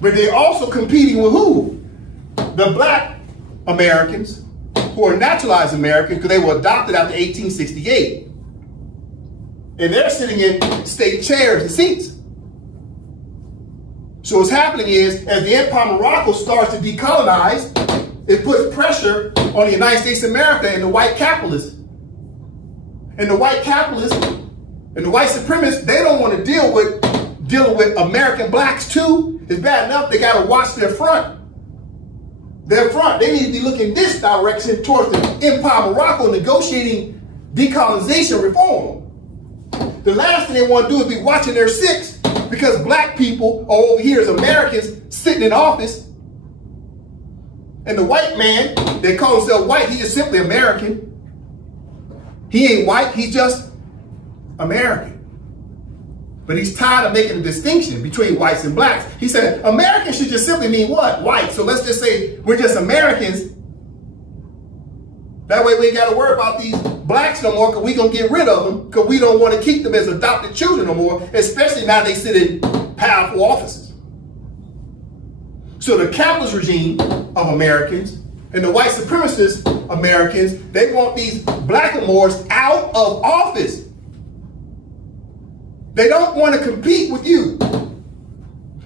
But they're also competing with who? The black Americans, who are naturalized Americans because they were adopted after 1868. And they're sitting in state chairs and seats. So what's happening is, as the Empire of Morocco starts to decolonize, it puts pressure on the United States of America and the white capitalists. And the white capitalists and the white supremacists, they don't want to dealing with American blacks too. It's bad enough they got to watch their front. Their front, they need to be looking this direction towards the Empire of Morocco, negotiating decolonization reform. The last thing they want to do is be watching their six, because black people are over here as Americans sitting in office. And the white man, they call himself white, he's just simply American. He ain't white, he's just American. But he's tired of making a distinction between whites and blacks. He said, American should just simply mean what? White. So let's just say we're just Americans. That way we ain't got to worry about these blacks no more, because we're going to get rid of them, because we don't want to keep them as adopted children no more, especially now they sit in powerful offices. So the capitalist regime of Americans and the white supremacist Americans, they want these blackamoors out of office. They don't want to compete with you,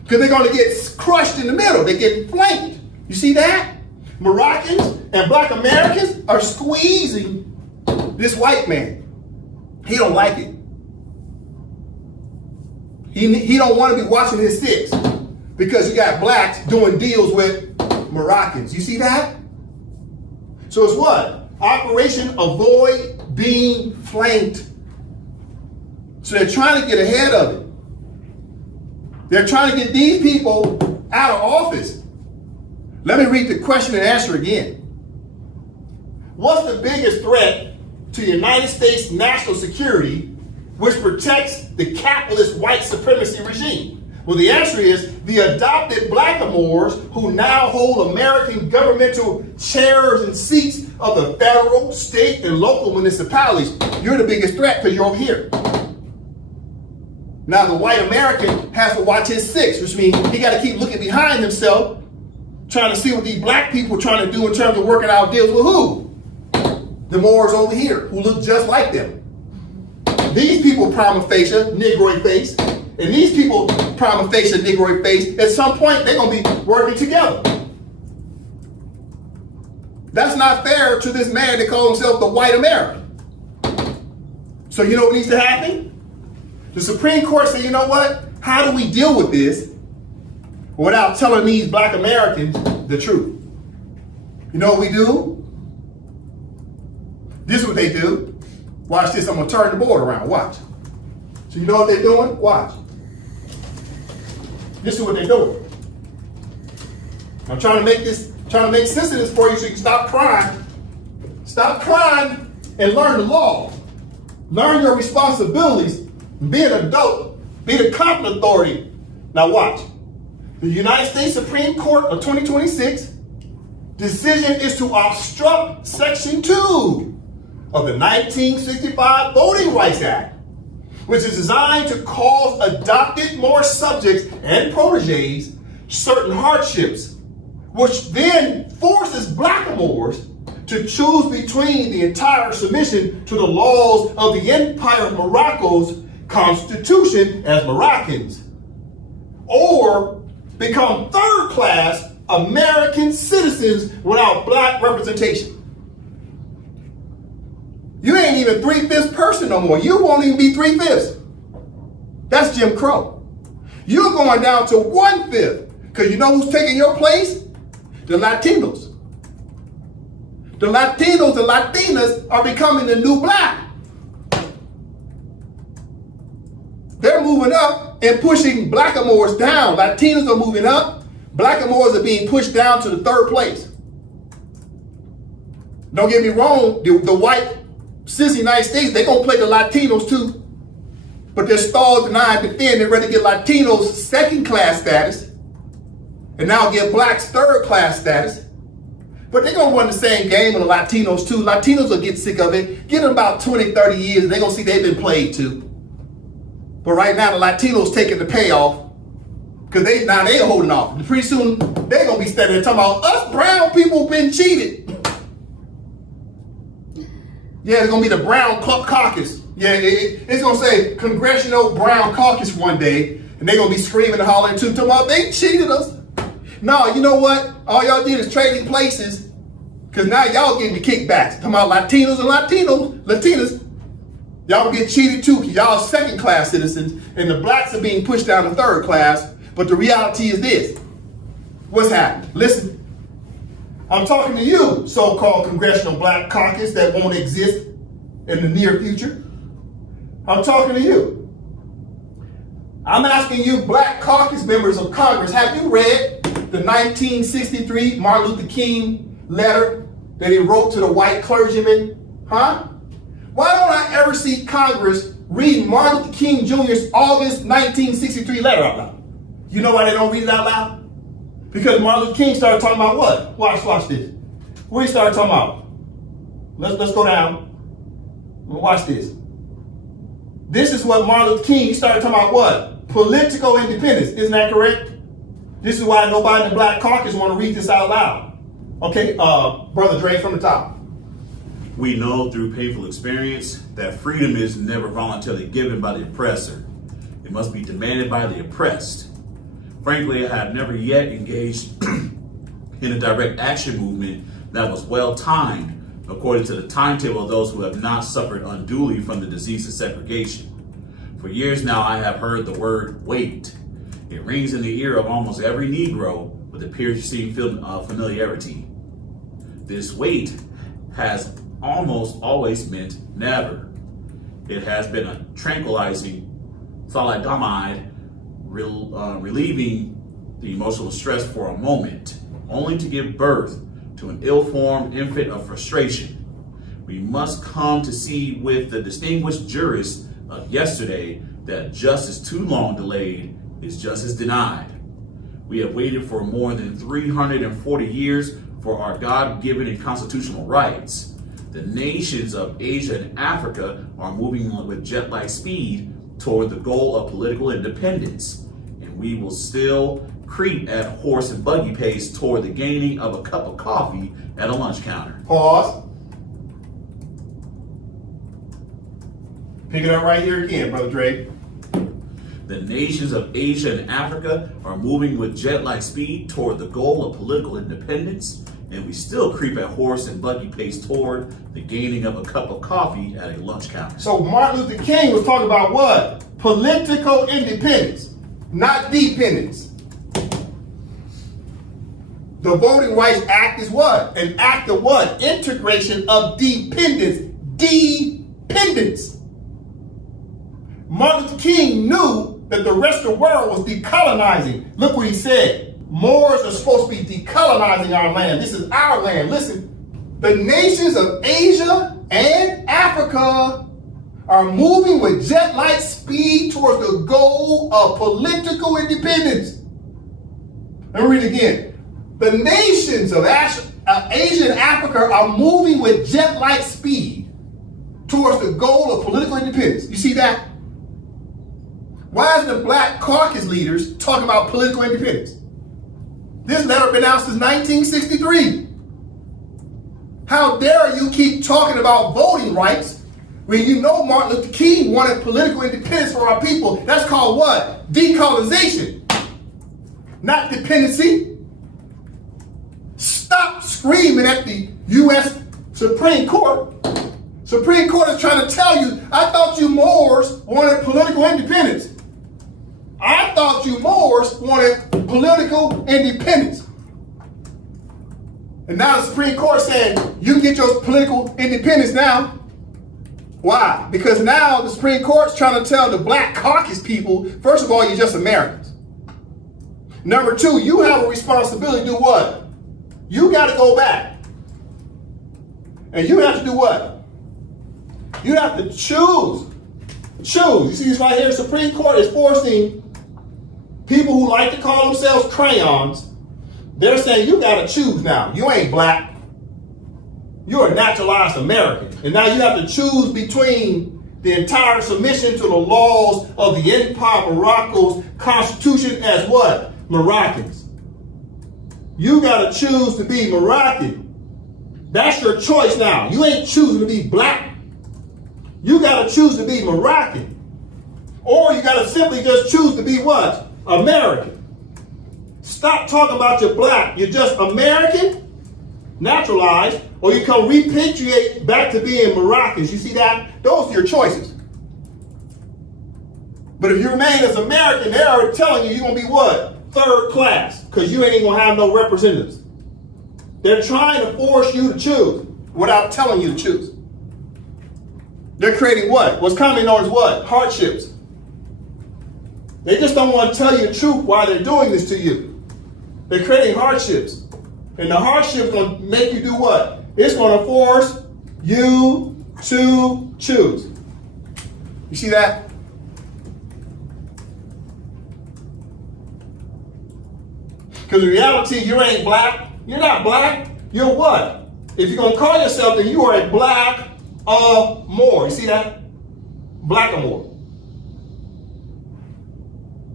because they're going to get crushed in the middle. They get flanked. You see that? Moroccans and black Americans are squeezing this white man. He don't like it. He don't want to be watching his six, because you got blacks doing deals with Moroccans. You see that? So it's what? Operation Avoid Being Flanked. So they're trying to get ahead of it. They're trying to get these people out of office. Let me read the question and answer again. What's the biggest threat to the United States national security which protects the capitalist white supremacy regime? Well, the answer is the adopted blackamoors who now hold American governmental chairs and seats of the federal, state, and local municipalities. You're the biggest threat because you're over here. Now the white American has to watch his six, which means he got to keep looking behind himself, trying to see what these black people are trying to do in terms of working out deals with who? The Moors over here, who look just like them. These people prima facie, Negroid face, and these people prima facie, Negroid face. At some point, they're going to be working together. That's not fair to this man that calls himself the white American. So you know what needs to happen? The Supreme Court said, you know what? How do we deal with this without telling these black Americans the truth? You know what we do? This is what they do. Watch this. I'm going to turn the board around. Watch. So you know what they're doing? Watch. This is what they're doing. I'm trying to make sense of this for you so you can stop crying. Stop crying and learn the law. Learn your responsibilities. Be an adult. Be the competent authority. Now watch. The United States Supreme Court of 2026 decision is to obstruct Section 2 of the 1965 Voting Rights Act, which is designed to cause adopted Moorish subjects and proteges certain hardships, which then forces black Moors to choose between the entire submission to the laws of the Empire of Morocco's constitution as Moroccans, or become third-class American citizens without black representation. You ain't even 3/5 person no more. You won't even be 3/5. That's Jim Crow. You're going down to 1/5. Because you know who's taking your place? The Latinos. The Latinos and Latinas are becoming the new black. They're moving up and pushing black Moors down. Latinos are moving up. Black Moors are being pushed down to the 3rd place. Don't get me wrong, the white citizens of the United States, they're going to play the Latinos too. But they're stalled, denying, defend. They're ready to get Latinos 2nd-class status and now give blacks 3rd-class status. But they're going to run the same game with the Latinos too. Latinos will get sick of it. Give them about 20, 30 years, and they're going to see they've been played too. But right now, the Latinos taking the payoff because they holding off. And pretty soon, they're going to be standing there talking about us brown people been cheated. Yeah, it's going to be the Brown Caucus. Yeah, it's going to say Congressional Brown Caucus one day, and they're going to be screaming and hollering too, talking about they cheated us. No, you know what? All y'all did is trading places, because now y'all getting the kickbacks. Talking about Latinos and Latinas. Y'all get cheated too, because y'all 2nd-class citizens, and the blacks are being pushed down to 3rd class. But the reality is this. What's happening? Listen. I'm talking to you, so-called Congressional Black Caucus that won't exist in the near future. I'm talking to you. I'm asking you, Black Caucus members of Congress, have you read the 1963 Martin Luther King letter that he wrote to the white clergyman? Huh? Why don't I ever see Congress read Martin Luther King Jr.'s August 1963 letter out loud? You know why they don't read it out loud? Because Martin Luther King started talking about what? Watch this. What he started talking about? Let's go down. Watch this. This is what Martin Luther King started talking about what? Political independence. Isn't that correct? This is why nobody in the Black Caucus want to read this out loud. Okay, Brother Dre from the top. We know through painful experience that freedom is never voluntarily given by the oppressor. It must be demanded by the oppressed. Frankly, I have never yet engaged in a direct action movement that was well timed according to the timetable of those who have not suffered unduly from the disease of segregation. For years now, I have heard the word wait. It rings in the ear of almost every Negro with a piercing familiarity. This wait has almost always meant never. It has been a tranquilizing thalidomide, relieving the emotional stress for a moment, only to give birth to an ill-formed infant of frustration. We must come to see with the distinguished jurists of yesterday that justice too long delayed is justice denied. We have waited for more than 340 years for our God-given and constitutional rights. The nations of Asia and Africa are moving with jet-like speed toward the goal of political independence, and we will still creep at horse and buggy pace toward the gaining of a cup of coffee at a lunch counter. Pause. Pick it up right here again, Brother Dre. The nations of Asia and Africa are moving with jet-like speed toward the goal of political independence, and we still creep at horse and buggy pace toward the gaining of a cup of coffee at a lunch counter. So Martin Luther King was talking about what? Political independence, not dependence. The Voting Rights Act is what? An act of what? Integration of dependence. Dependence. independence. Martin Luther King knew that the rest of the world was decolonizing. Look what he said. Moors are supposed to be decolonizing our land. This is our land. Listen, the nations of Asia and Africa are moving with jet-like speed towards the goal of political independence. Let me read it again. The nations of Asia and Africa are moving with jet-like speed towards the goal of political independence. You see that? Why is the Black Caucus leaders talking about political independence? This never been out since 1963. How dare you keep talking about voting rights when you know Martin Luther King wanted political independence for our people? That's called what? Decolonization, not dependency. Stop screaming at the U.S. Supreme Court. Supreme Court is trying to tell you, I thought you Moors wanted political independence. I thought you Moors wanted political independence. And now the Supreme Court saying you can get your political independence now. Why? Because now the Supreme Court's trying to tell the Black Caucus people, first of all, you're just Americans. Number two, you have a responsibility to do what? You got to go back. And you have to do what? You have to choose. Choose. You see this right here? The Supreme Court is forcing people who like to call themselves crayons. They're saying you got to choose now. You ain't black. You're a naturalized American. And now you have to choose between the entire submission to the laws of the Empire of Morocco's constitution as what? Moroccans. You got to choose to be Moroccan. That's your choice now. You ain't choosing to be black. You got to choose to be Moroccan. Or you got to simply just choose to be what? American. Stop talking about you're black. You're just American, naturalized, or you come repatriate back to being Moroccans. You see that? Those are your choices. But if you remain as American, they're already telling you you're going to be what? Third class, because you ain't even going to have no representatives. They're trying to force you to choose without telling you to choose. They're creating what? What's commonly known as what? Hardships. They just don't want to tell you the truth why they're doing this to you. They're creating hardships. And the hardship is going to make you do what? It's going to force you to choose. You see that? Because in reality, you ain't black. You're not black. You're what? If you're going to call yourself, then you are a black Moor. You see that? Black Moor.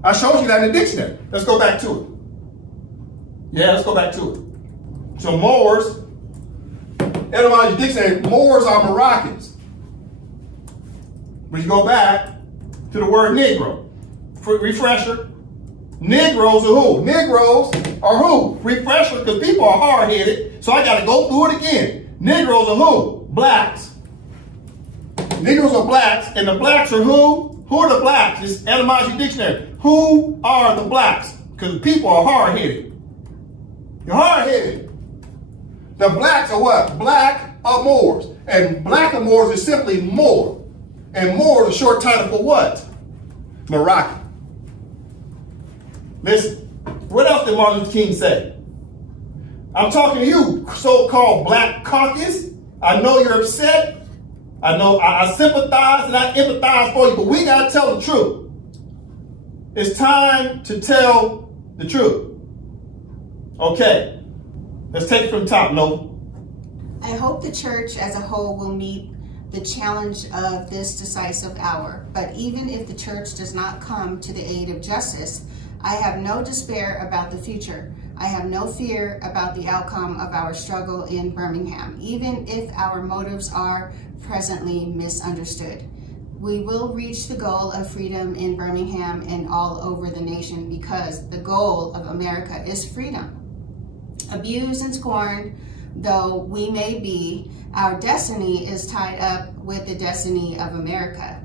I showed you that in the dictionary. Let's go back to it. Yeah, let's go back to it. So Moors, etymology dictionary, Moors are Moroccans. But you go back to the word Negro. For refresher. Negroes are who? Negroes are who? Refresher, because people are hard-headed, so I got to go through it again. Negroes are who? Blacks. Negroes are blacks, and the blacks are who? Who are the blacks? This etymology dictionary. Who are the blacks? Because people are hard-headed. You're hard-headed. The blacks are what? Black Moors. And black Moors is simply Moor. And Moor is a short title for what? Moroccan. Listen, what else did Martin Luther King say? I'm talking to you, so-called Black Caucus. I know you're upset. I know I sympathize and I empathize for you, but we got to tell the truth. It's time to tell the truth. Okay, let's take it from the top, Nova. I hope the church as a whole will meet the challenge of this decisive hour. But even if the church does not come to the aid of justice, I have no despair about the future. I have no fear about the outcome of our struggle in Birmingham, even if our motives are presently misunderstood. We will reach the goal of freedom in Birmingham and all over the nation, because the goal of America is freedom. Abused and scorned though we may be, our destiny is tied up with the destiny of America.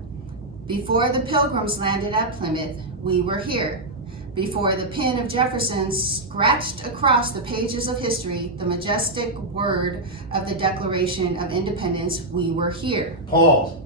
Before the Pilgrims landed at Plymouth, we were here. Before the pen of Jefferson scratched across the pages of history the majestic word of the Declaration of Independence, we were here. Pause.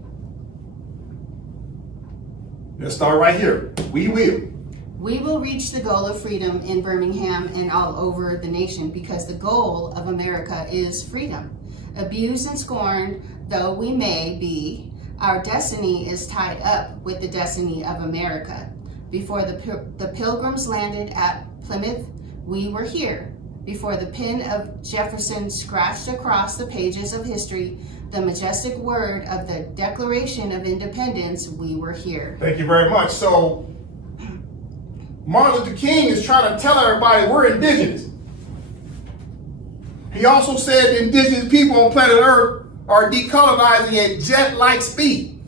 Let's start right here. We will. We will reach the goal of freedom in Birmingham and all over the nation, because the goal of America is freedom. Abused and scorned though we may be, our destiny is tied up with the destiny of America. Before the Pilgrims landed at Plymouth, we were here. Before the pen of Jefferson scratched across the pages of history the majestic word of the Declaration of Independence, we were here. Thank you very much. So, Martin Luther King is trying to tell everybody we're indigenous. He also said the indigenous people on planet Earth are decolonizing at jet-like speed.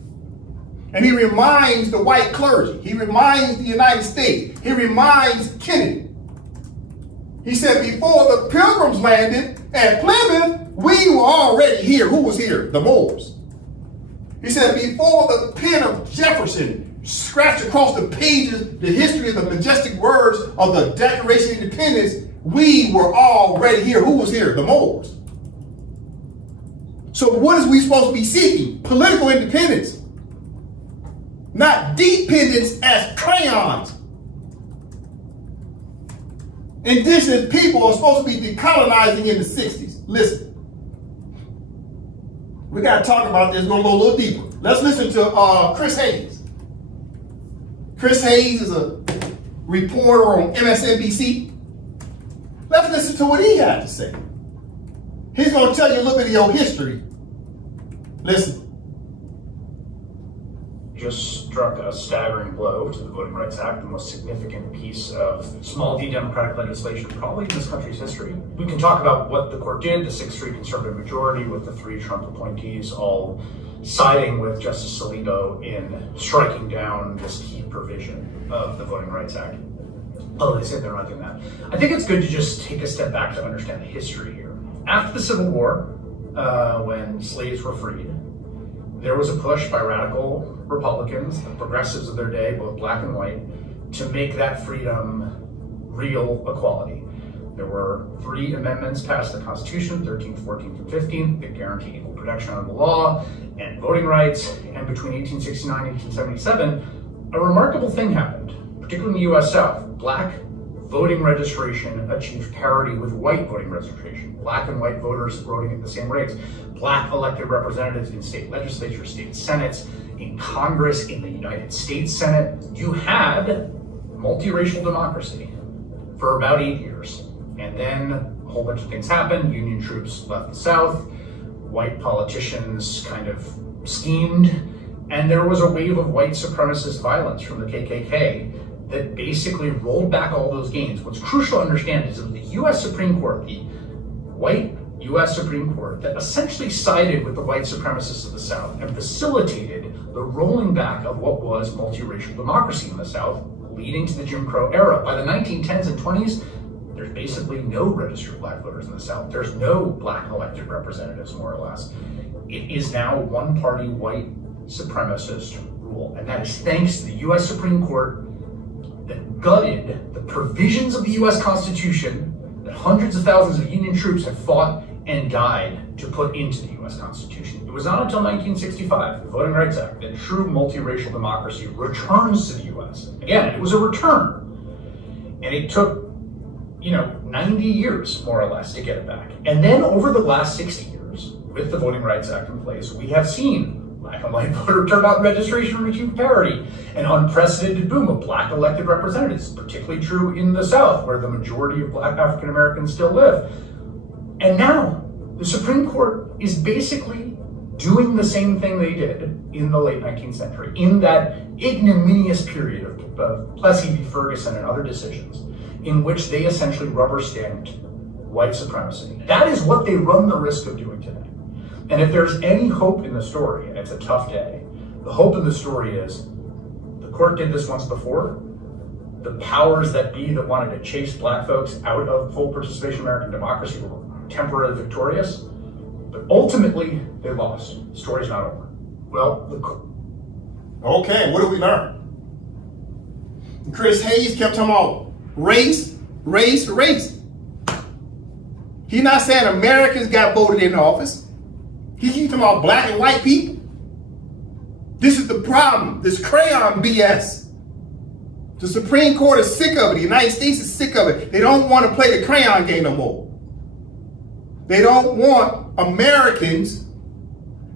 And he reminds the white clergy. He reminds the United States. He reminds Kennedy. He said before the Pilgrims landed at Plymouth, we were already here. Who was here? The Moors. He said before the pen of Jefferson scratched across the pages the history of the majestic words of the Declaration of Independence, we were already here. Who was here? The Moors. So what is we supposed to be seeking? Political independence. Not dependence as crayons. Indigenous people are supposed to be decolonizing in the 60s. Listen. We got to talk about this. We're going to go a little deeper. Let's listen to Chris Hayes. Chris Hayes is a reporter on MSNBC. Let's listen to what he had to say. He's going to tell you a little bit of your history. Listen. Just struck a staggering blow to the Voting Rights Act, the most significant piece of small d democratic legislation probably in this country's history. We can talk about what the court did, the 6-3 conservative majority with the 3 Trump appointees all siding with Justice Alito in striking down this key provision of the Voting Rights Act. Although they say they're not doing that. I think it's good to just take a step back to understand the history here. After the Civil War, when slaves were freed, there was a push by radical Republicans, the progressives of their day, both black and white, to make that freedom real equality. There were 3 amendments passed to the Constitution, 13th, 14th, and 15th, that guarantee equal protection under the law and voting rights. And between 1869 and 1877, a remarkable thing happened, particularly in the U.S. South. Black voting registration achieved parity with white voting registration. Black and white voters voting at the same rates. Black elected representatives in state legislatures, state senates, in Congress, in the United States Senate. You had multiracial democracy for about 8 years. And then a whole bunch of things happened. Union troops left the South. White politicians kind of schemed. And there was a wave of white supremacist violence from the KKK that basically rolled back all those gains. What's crucial to understand is that the U.S. Supreme Court, the white U.S. Supreme Court, that essentially sided with the white supremacists of the South and facilitated the rolling back of what was multiracial democracy in the South, leading to the Jim Crow era. By the 1910s and 20s, there's basically no registered black voters in the South. There's no black elected representatives, more or less. It is now one-party white supremacist rule, and that is thanks to the U.S. Supreme Court that gutted the provisions of the U.S. Constitution that hundreds of thousands of Union troops had fought and died to put into the U.S. Constitution. It was not until 1965, the Voting Rights Act, that true multiracial democracy returns to the U.S. Again, it was a return, and it took 90 years, more or less, to get it back. And then over the last 60 years, with the Voting Rights Act in place, we have seen black and white voter turnout and registration reaching parity, an unprecedented boom of black elected representatives, particularly true in the South, where the majority of black African Americans still live. And now, the Supreme Court is basically doing the same thing they did in the late 19th century, in that ignominious period of Plessy v. Ferguson and other decisions, in which they essentially rubber-stamped white supremacy. That is what they run the risk of doing today. And if there's any hope in the story, and it's a tough day, the hope in the story is the court did this once before. The powers that be that wanted to chase black folks out of full participation in American democracy were temporarily victorious, but ultimately they lost. The story's not over. Okay, what did we learn? Chris Hayes kept talking about race, race, race. He's not saying Americans got voted in office. He keeps talking about black and white people. This is the problem, this crayon BS. The Supreme Court is sick of it. The United States is sick of it. They don't want to play the crayon game no more. They don't want Americans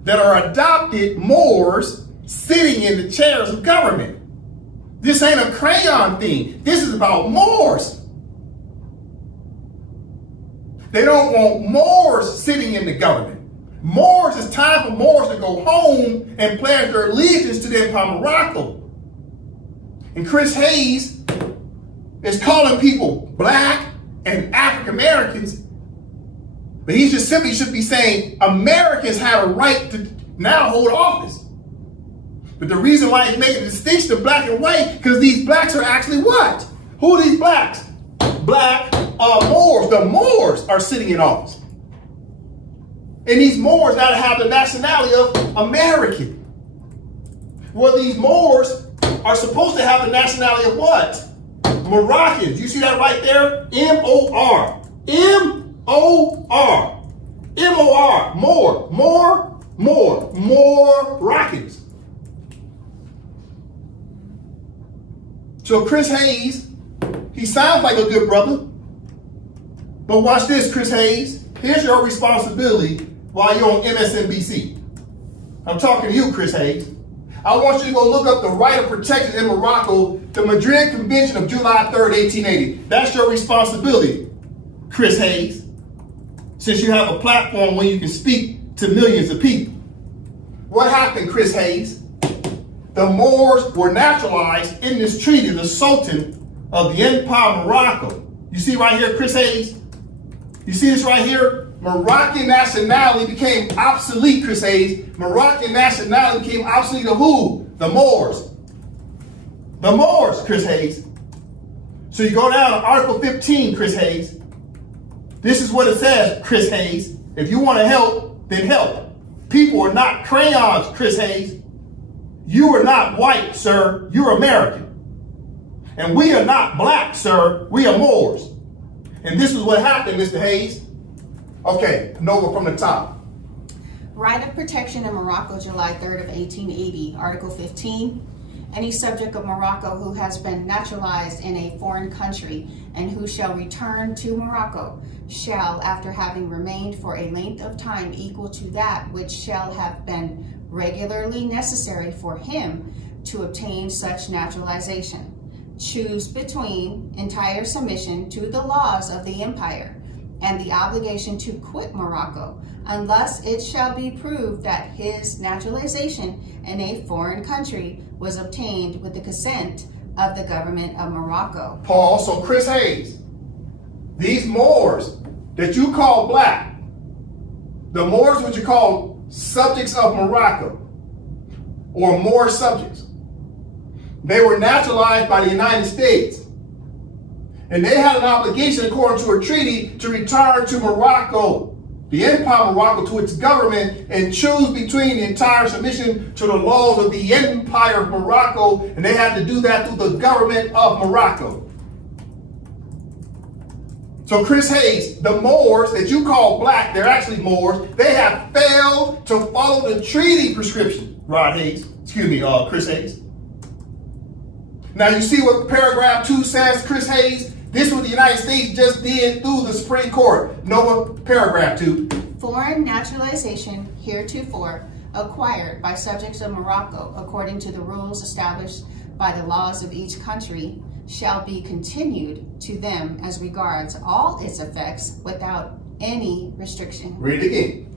that are adopted Moors sitting in the chairs of government. This ain't a crayon thing. This is about Moors. They don't want Moors sitting in the government. Moors, it's time for Moors to go home and pledge their allegiance to the Empire of Morocco. And Chris Hayes is calling people black and African Americans, but he just simply should be saying Americans have a right to now hold office. But the reason why he's making a distinction of black and white, because these blacks are actually what? Who are these blacks? Black Moors. The Moors are sitting in office. And these Moors gotta have the nationality of American. Well, these Moors are supposed to have the nationality of what? Moroccans. You see that right there? M-O-R. M-O-R. M-O-R. Moroccans. So Chris Hayes, he sounds like a good brother. But watch this, Chris Hayes. Here's your responsibility while you're on MSNBC. I'm talking to you, Chris Hayes. I want you to go look up the right of protection in Morocco, the Madrid Convention of July 3rd, 1880. That's your responsibility, Chris Hayes, since you have a platform where you can speak to millions of people. What happened, Chris Hayes? The Moors were naturalized in this treaty, the Sultan of the Empire of Morocco. You see right here, Chris Hayes? You see this right here? Moroccan nationality became obsolete, Chris Hayes. Moroccan nationality became obsolete to who? The Moors. The Moors, Chris Hayes. So you go down to Article 15, Chris Hayes. This is what it says, Chris Hayes. If you want to help, then help. People are not crayons, Chris Hayes. You are not white, sir. You're American. And we are not black, sir. We are Moors. And this is what happened, Mr. Hayes. Okay, Nova from the top. Right of protection in Morocco, July 3rd of 1880, Article 15. Any subject of Morocco who has been naturalized in a foreign country and who shall return to Morocco shall, after having remained for a length of time equal to that which shall have been regularly necessary for him to obtain such naturalization, choose between entire submission to the laws of the empire and the obligation to quit Morocco, unless it shall be proved that his naturalization in a foreign country was obtained with the consent of the government of Morocco. Paul, so Chris Hayes, these Moors that you call black, the Moors which you call subjects of Morocco, or Moor subjects, they were naturalized by the United States. And they had an obligation, according to a treaty, to return to Morocco, the Empire of Morocco, to its government, and choose between the entire submission to the laws of the Empire of Morocco, and they had to do that through the government of Morocco. So Chris Hayes, the Moors that you call black, they're actually Moors, they have failed to follow the treaty prescription, Chris Hayes. Now you see what paragraph 2 says, Chris Hayes? This is what the United States just did through the Supreme Court. Nova, paragraph 2. Foreign naturalization heretofore acquired by subjects of Morocco according to the rules established by the laws of each country shall be continued to them as regards all its effects without any restriction. Read it again.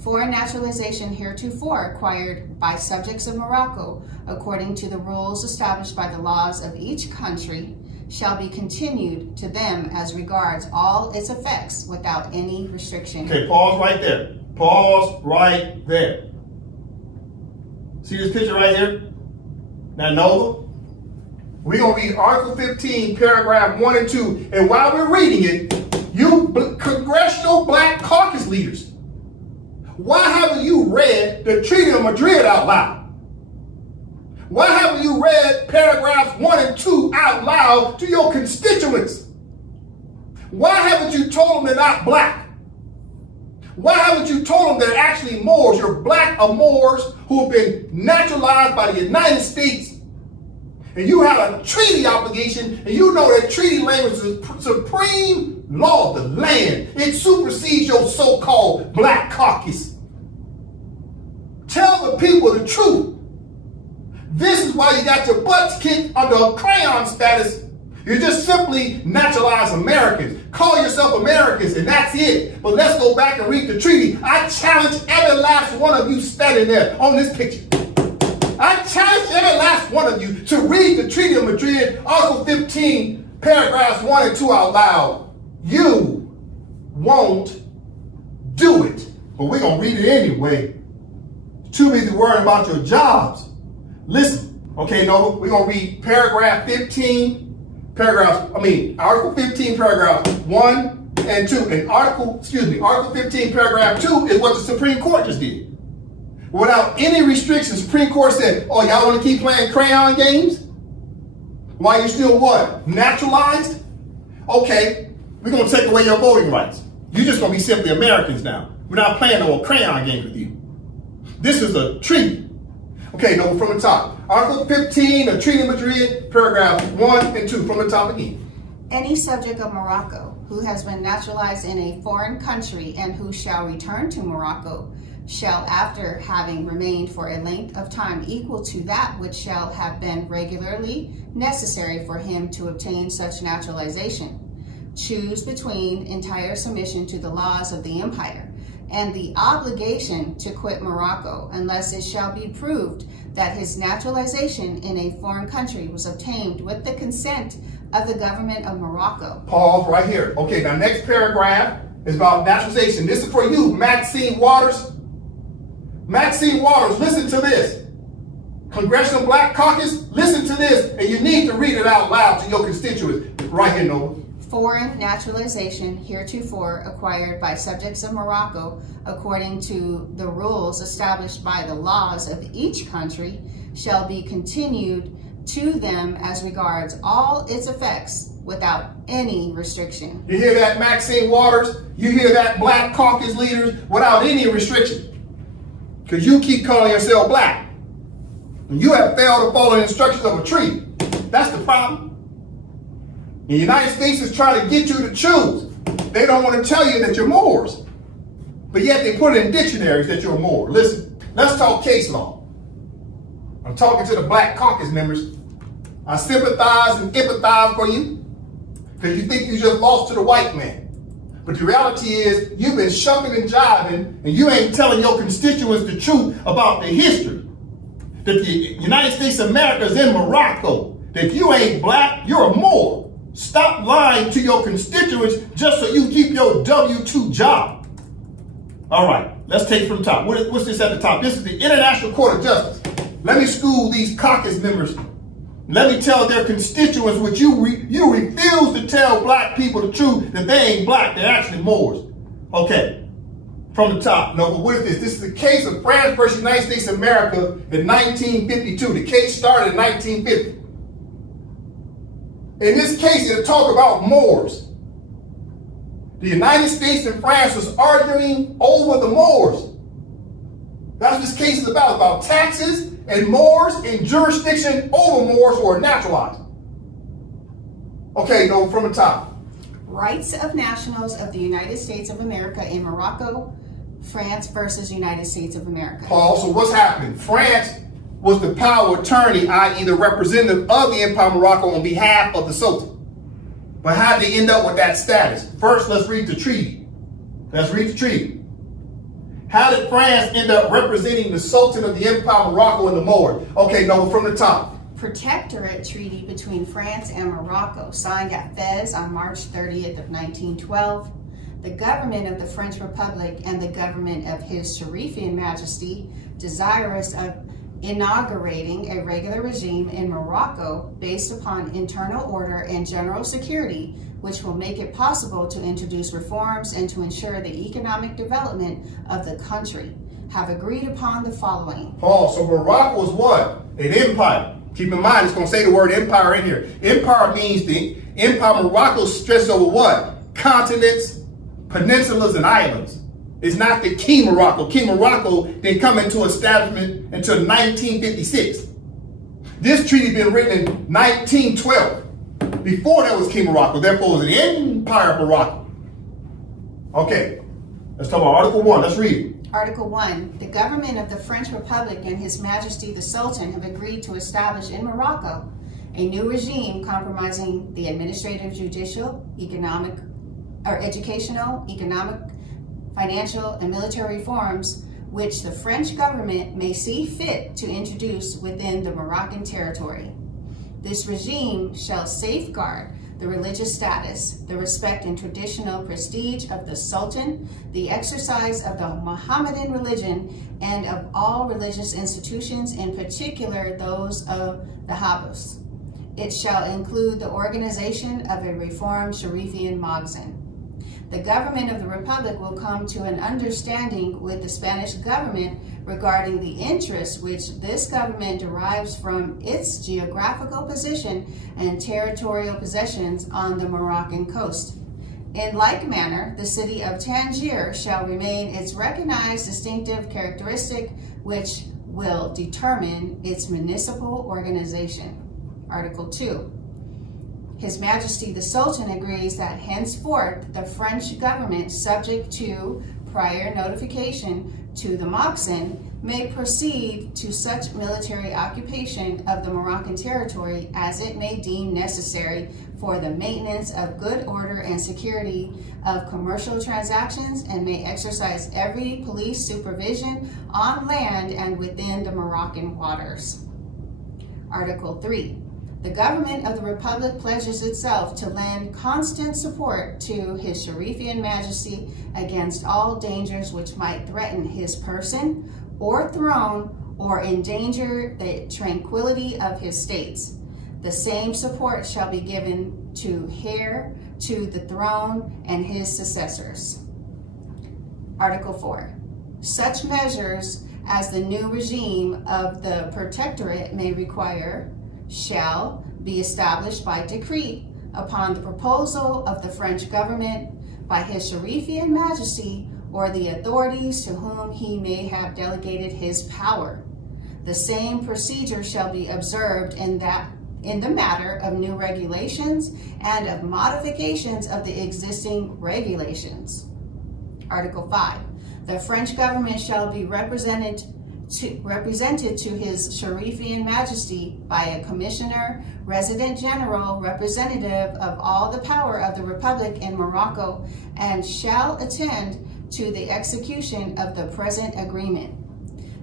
Foreign naturalization heretofore acquired by subjects of Morocco according to the rules established by the laws of each country shall be continued to them as regards all its effects without any restriction. Okay, pause right there. Pause right there. See this picture right here? Now, Nova, we're going to read Article 15, paragraph 1 and 2. And while we're reading it, you Congressional Black Caucus leaders, why haven't you read the Treaty of Madrid out loud? Why haven't you read paragraphs 1 and 2 out loud to your constituents? Why haven't you told them they're not black? Why haven't you told them they're actually Moors? You're black Moors who have been naturalized by the United States. And you have a treaty obligation, and you know that treaty language is the supreme law of the land. It supersedes your so-called black caucus. Tell the people the truth. This is why you got your butts kicked under a crayon status. You're just simply naturalized Americans. Call yourself Americans, and that's it. But let's go back and read the treaty. I challenge every last one of you standing there on this picture. I challenge every last one of you to read the Treaty of Madrid, Article 15, paragraphs 1 and 2 out loud. You won't do it. But we're going to read it anyway. Too busy worrying about your jobs. Listen, okay, no, we're going to read paragraph 15, Article 15, paragraph 1 and 2. And Article 15, paragraph 2 is what the Supreme Court just did. Without any restrictions, Supreme Court said, oh, y'all want to keep playing crayon games? While you're still what? Naturalized? Okay, we're going to take away your voting rights. You're just going to be simply Americans now. We're not playing no crayon games with you. This is a treaty. Okay, no, from the top. Article 15, the Treaty of Madrid, paragraphs 1 and 2, from the top again. Any subject of Morocco who has been naturalized in a foreign country and who shall return to Morocco shall, after having remained for a length of time equal to that which shall have been regularly necessary for him to obtain such naturalization, choose between entire submission to the laws of the empire and the obligation to quit Morocco, unless it shall be proved that his naturalization in a foreign country was obtained with the consent of the government of Morocco. Pause right here. Okay, now next paragraph is about naturalization. This is for you, Maxine Waters. Maxine Waters, listen to this. Congressional Black Caucus, listen to this, and you need to read it out loud to your constituents. Right here, Noah. Foreign naturalization heretofore acquired by subjects of Morocco according to the rules established by the laws of each country shall be continued to them as regards all its effects without any restriction. You hear that, Maxine Waters? You hear that, Black Caucus leaders? Without any restriction. Because you keep calling yourself black. And you have failed to follow the instructions of a treaty. That's the problem. The United States is trying to get you to choose. They don't want to tell you that you're Moors. But yet they put it in dictionaries that you're a Moor. Listen, let's talk case law. I'm talking to the Black Caucus members. I sympathize and empathize for you because you think you just lost to the white man. But the reality is you've been shucking and jiving and you ain't telling your constituents the truth about the history. That the United States of America is in Morocco. That if you ain't black, you're a Moor. Stop lying to your constituents just so you keep your W-2 job. All right, let's take it from the top. What's this at the top? This is the International Court of Justice. Let me school these caucus members. Let me tell their constituents what you refuse to tell black people the truth, that they ain't black, they're actually Moors. Okay, from the top. No, but what is this? This is the case of France versus United States of America in 1952. The case started in 1950. In this case, it'll talk about Moors. The United States and France was arguing over the Moors. That's what this case is about taxes and Moors and jurisdiction over Moors who are naturalized. Okay, no, from the top. Rights of nationals of the United States of America in Morocco, France versus United States of America. Paul, so what's happening? France was the power of attorney, i.e. the representative of the Empire of Morocco on behalf of the Sultan. But how did they end up with that status? First, let's read the treaty. Let's read the treaty. How did France end up representing the Sultan of the Empire of Morocco and the Moors? Okay, no, from the top. Protectorate treaty between France and Morocco, signed at Fez on March 30th of 1912. The government of the French Republic and the government of His Sharifian Majesty, desirous of inaugurating a regular regime in Morocco based upon internal order and general security, which will make it possible to introduce reforms and to ensure the economic development of the country, have agreed upon the following. Paul, so Morocco is what? An empire. Keep in mind, it's going to say the word empire in here. Empire means the Empire of Morocco stressed over what? Continents, peninsulas, and islands. It's not the King Morocco. King Morocco didn't come into establishment until 1956. This treaty been written in 1912. Before that was King Morocco. Therefore, it was the Empire of Morocco. Okay, let's talk about Article 1. Let's read it. Article 1. The government of the French Republic and His Majesty the Sultan have agreed to establish in Morocco a new regime compromising the administrative, judicial, educational, economic, financial, and military reforms which the French government may see fit to introduce within the Moroccan territory. This regime shall safeguard the religious status, the respect and traditional prestige of the Sultan, the exercise of the Mohammedan religion, and of all religious institutions, in particular those of the Habus. It shall include the organization of a reformed Sharifian Moghzin. The government of the Republic will come to an understanding with the Spanish government regarding the interests which this government derives from its geographical position and territorial possessions on the Moroccan coast. In like manner, the city of Tangier shall remain its recognized distinctive characteristic, which will determine its municipal organization. Article 2. His Majesty the Sultan agrees that henceforth the French government, subject to prior notification to the Moghzin, may proceed to such military occupation of the Moroccan territory as it may deem necessary for the maintenance of good order and security of commercial transactions, and may exercise every police supervision on land and within the Moroccan waters. Article 3. The government of the Republic pledges itself to lend constant support to His Sharifian Majesty against all dangers which might threaten his person or throne or endanger the tranquility of his states. The same support shall be given to heir to the throne and his successors. Article 4. Such measures as the new regime of the Protectorate may require shall be established by decree upon the proposal of the French government by His Sharifian Majesty or the authorities to whom he may have delegated his power. The same procedure shall be observed in the matter of new regulations and of modifications of the existing regulations. Article 5. The French government shall be represented to His Sharifian Majesty by a commissioner, resident general, representative of all the power of the Republic in Morocco, and shall attend to the execution of the present agreement.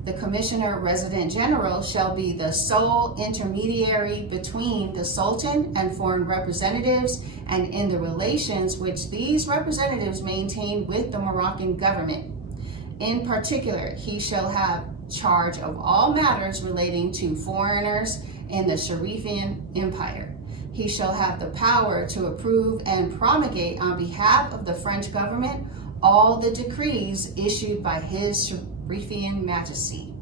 The commissioner, resident general, shall be the sole intermediary between the Sultan and foreign representatives, and in the relations which these representatives maintain with the Moroccan government. In particular, he shall have charge of all matters relating to foreigners in the Sharifian Empire. He shall have the power to approve and promulgate on behalf of the French government all the decrees issued by His Sharifian Majesty.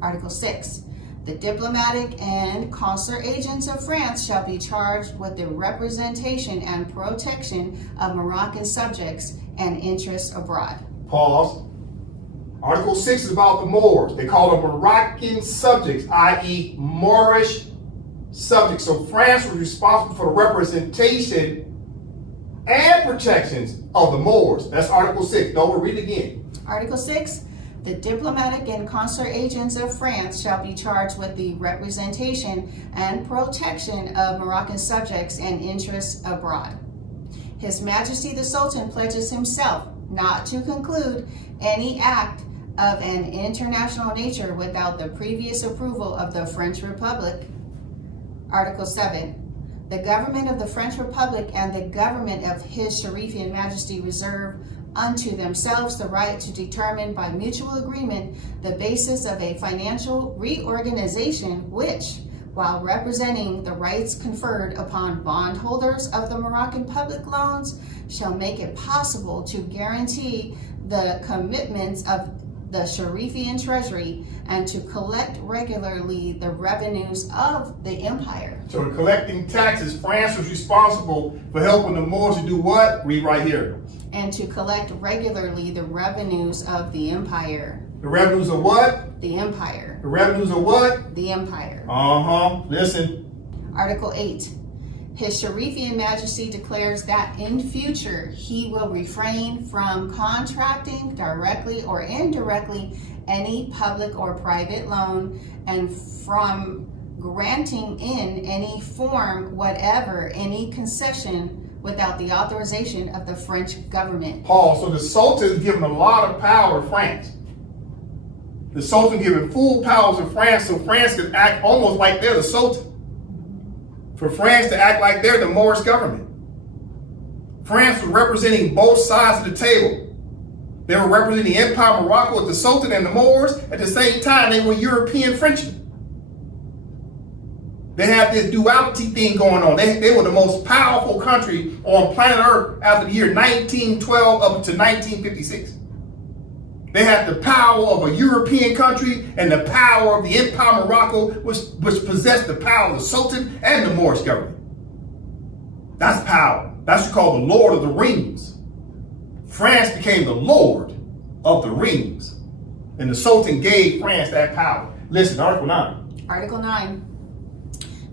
Article 6. The diplomatic and consular agents of France shall be charged with the representation and protection of Moroccan subjects and interests abroad. Pause. Article 6 is about the Moors. They call them Moroccan subjects, i.e. Moorish subjects. So France was responsible for the representation and protections of the Moors. That's Article 6. No, we'll read it again. Article 6. The diplomatic and consular agents of France shall be charged with the representation and protection of Moroccan subjects and interests abroad. His Majesty the Sultan pledges himself not to conclude any act of an international nature without the previous approval of the French Republic. Article 7. The government of the French Republic and the government of His Sharifian Majesty reserve unto themselves the right to determine by mutual agreement the basis of a financial reorganization which, while representing the rights conferred upon bondholders of the Moroccan public loans, shall make it possible to guarantee the commitments of the Sharifian treasury and to collect regularly the revenues of the empire. So in collecting taxes, France was responsible for helping the Moors to do what? Read right here. And to collect regularly the revenues of the empire. The revenues of what? The empire. The revenues of what? The empire. Listen. Article 8. His Sharifian Majesty declares that in future he will refrain from contracting directly or indirectly any public or private loan and from granting in any form whatever any concession without the authorization of the French government. Paul, so the Sultan is given a lot of power to France. The Sultan giving full powers to France so France can act almost like they're the Sultan. For France to act like they're the Moorish government. France was representing both sides of the table. They were representing the Empire of Morocco with the Sultan and the Moors. At the same time, they were European Frenchmen. They had this duality thing going on. They were the most powerful country on planet Earth after the year 1912 up to 1956. They had the power of a European country and the power of the Empire of Morocco, which possessed the power of the Sultan and the Moorish government. That's power. That's called the Lord of the Rings. France became the Lord of the Rings. And the Sultan gave France that power. Listen, Article 9. Article 9.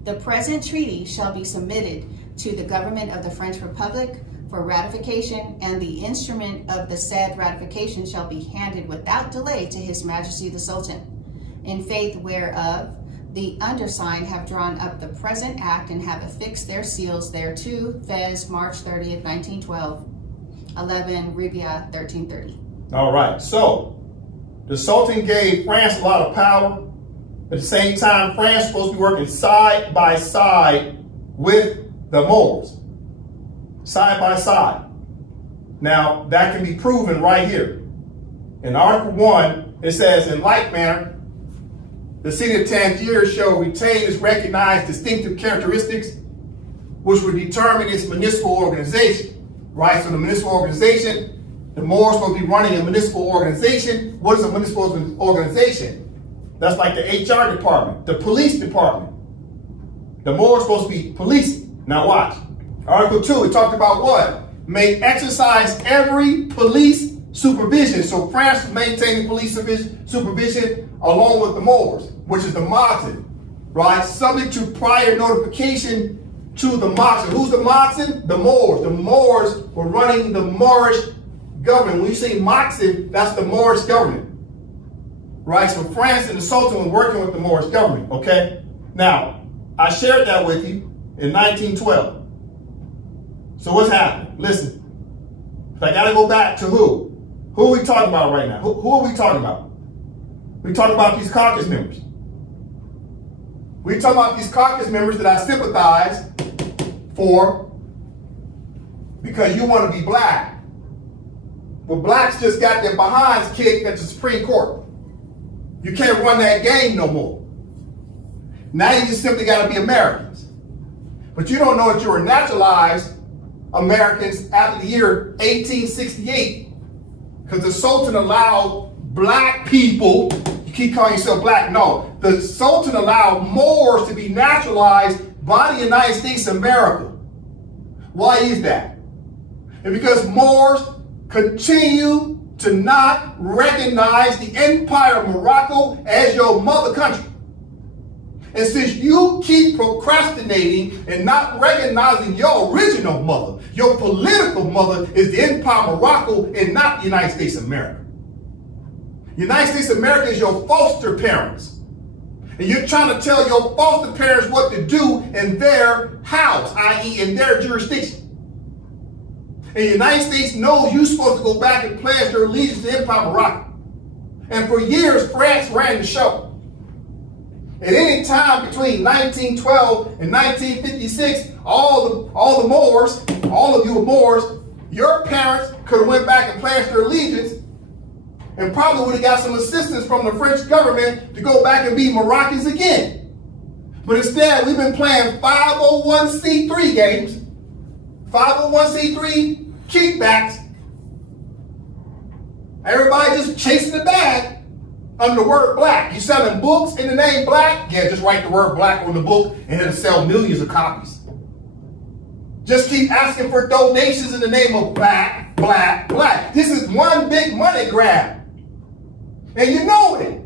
The present treaty shall be submitted to the government of the French Republic for ratification, and the instrument of the said ratification shall be handed without delay to His Majesty the Sultan, in faith whereof the undersigned have drawn up the present act and have affixed their seals thereto, Fez, March 30th, 1912, 11 Ribia, 1330. All right, so the Sultan gave France a lot of power. At the same time, France is supposed to be working side by side with the Moors. Side by side. Now, that can be proven right here. In Article 1, it says, in like manner, the city of Tangier shall retain its recognized distinctive characteristics, which will determine its municipal organization. Right? So the municipal organization, the Moors will be running a municipal organization. What is a municipal organization? That's like the HR department, the police department. The Moors supposed to be policing. Now watch. Article 2, it talked about what? May exercise every police supervision. So France is maintaining police supervision along with the Moors, which is the Moroccans, right? Subject to prior notification to the Moroccans. Who's the Moroccans? The Moors. The Moors were running the Moorish government. When you say Moroccan, that's the Moorish government, right? So France and the Sultan were working with the Moorish government, okay? Now, I shared that with you in 1912. So what's happening? Listen, I gotta go back to who? Who are we talking about right now? Who are we talking about? We're talking about these caucus members. We're talking about these caucus members that I sympathize for because you want to be black. Well, blacks just got their behinds kicked at the Supreme Court. You can't run that game no more. Now you just simply got to be Americans. But you don't know that you were naturalized Americans after the year 1868 because the Sultan allowed black people, you keep calling yourself black, no, the Sultan allowed Moors to be naturalized by the United States of America. Why is that? And because Moors continue to not recognize the Empire of Morocco as your mother country. And since you keep procrastinating and not recognizing your original mother, your political mother is the Empire of Morocco and not the United States of America. The United States of America is your foster parents. And you're trying to tell your foster parents what to do in their house, i.e. in their jurisdiction. And the United States knows you're supposed to go back and pledge your allegiance to the Empire of Morocco. And for years, France ran the show. At any time between 1912 and 1956, all the Moors, all of you Moors, your parents could have went back and pledged their allegiance and probably would have got some assistance from the French government to go back and be Moroccans again. But instead, we've been playing 501c3 games, 501c3 kickbacks, Everybody just chasing the bag under the word black. You selling books in the name black? Yeah, just write the word black on the book and it'll sell millions of copies. Just keep asking for donations in the name of black, black, black. This is one big money grab. And you know it.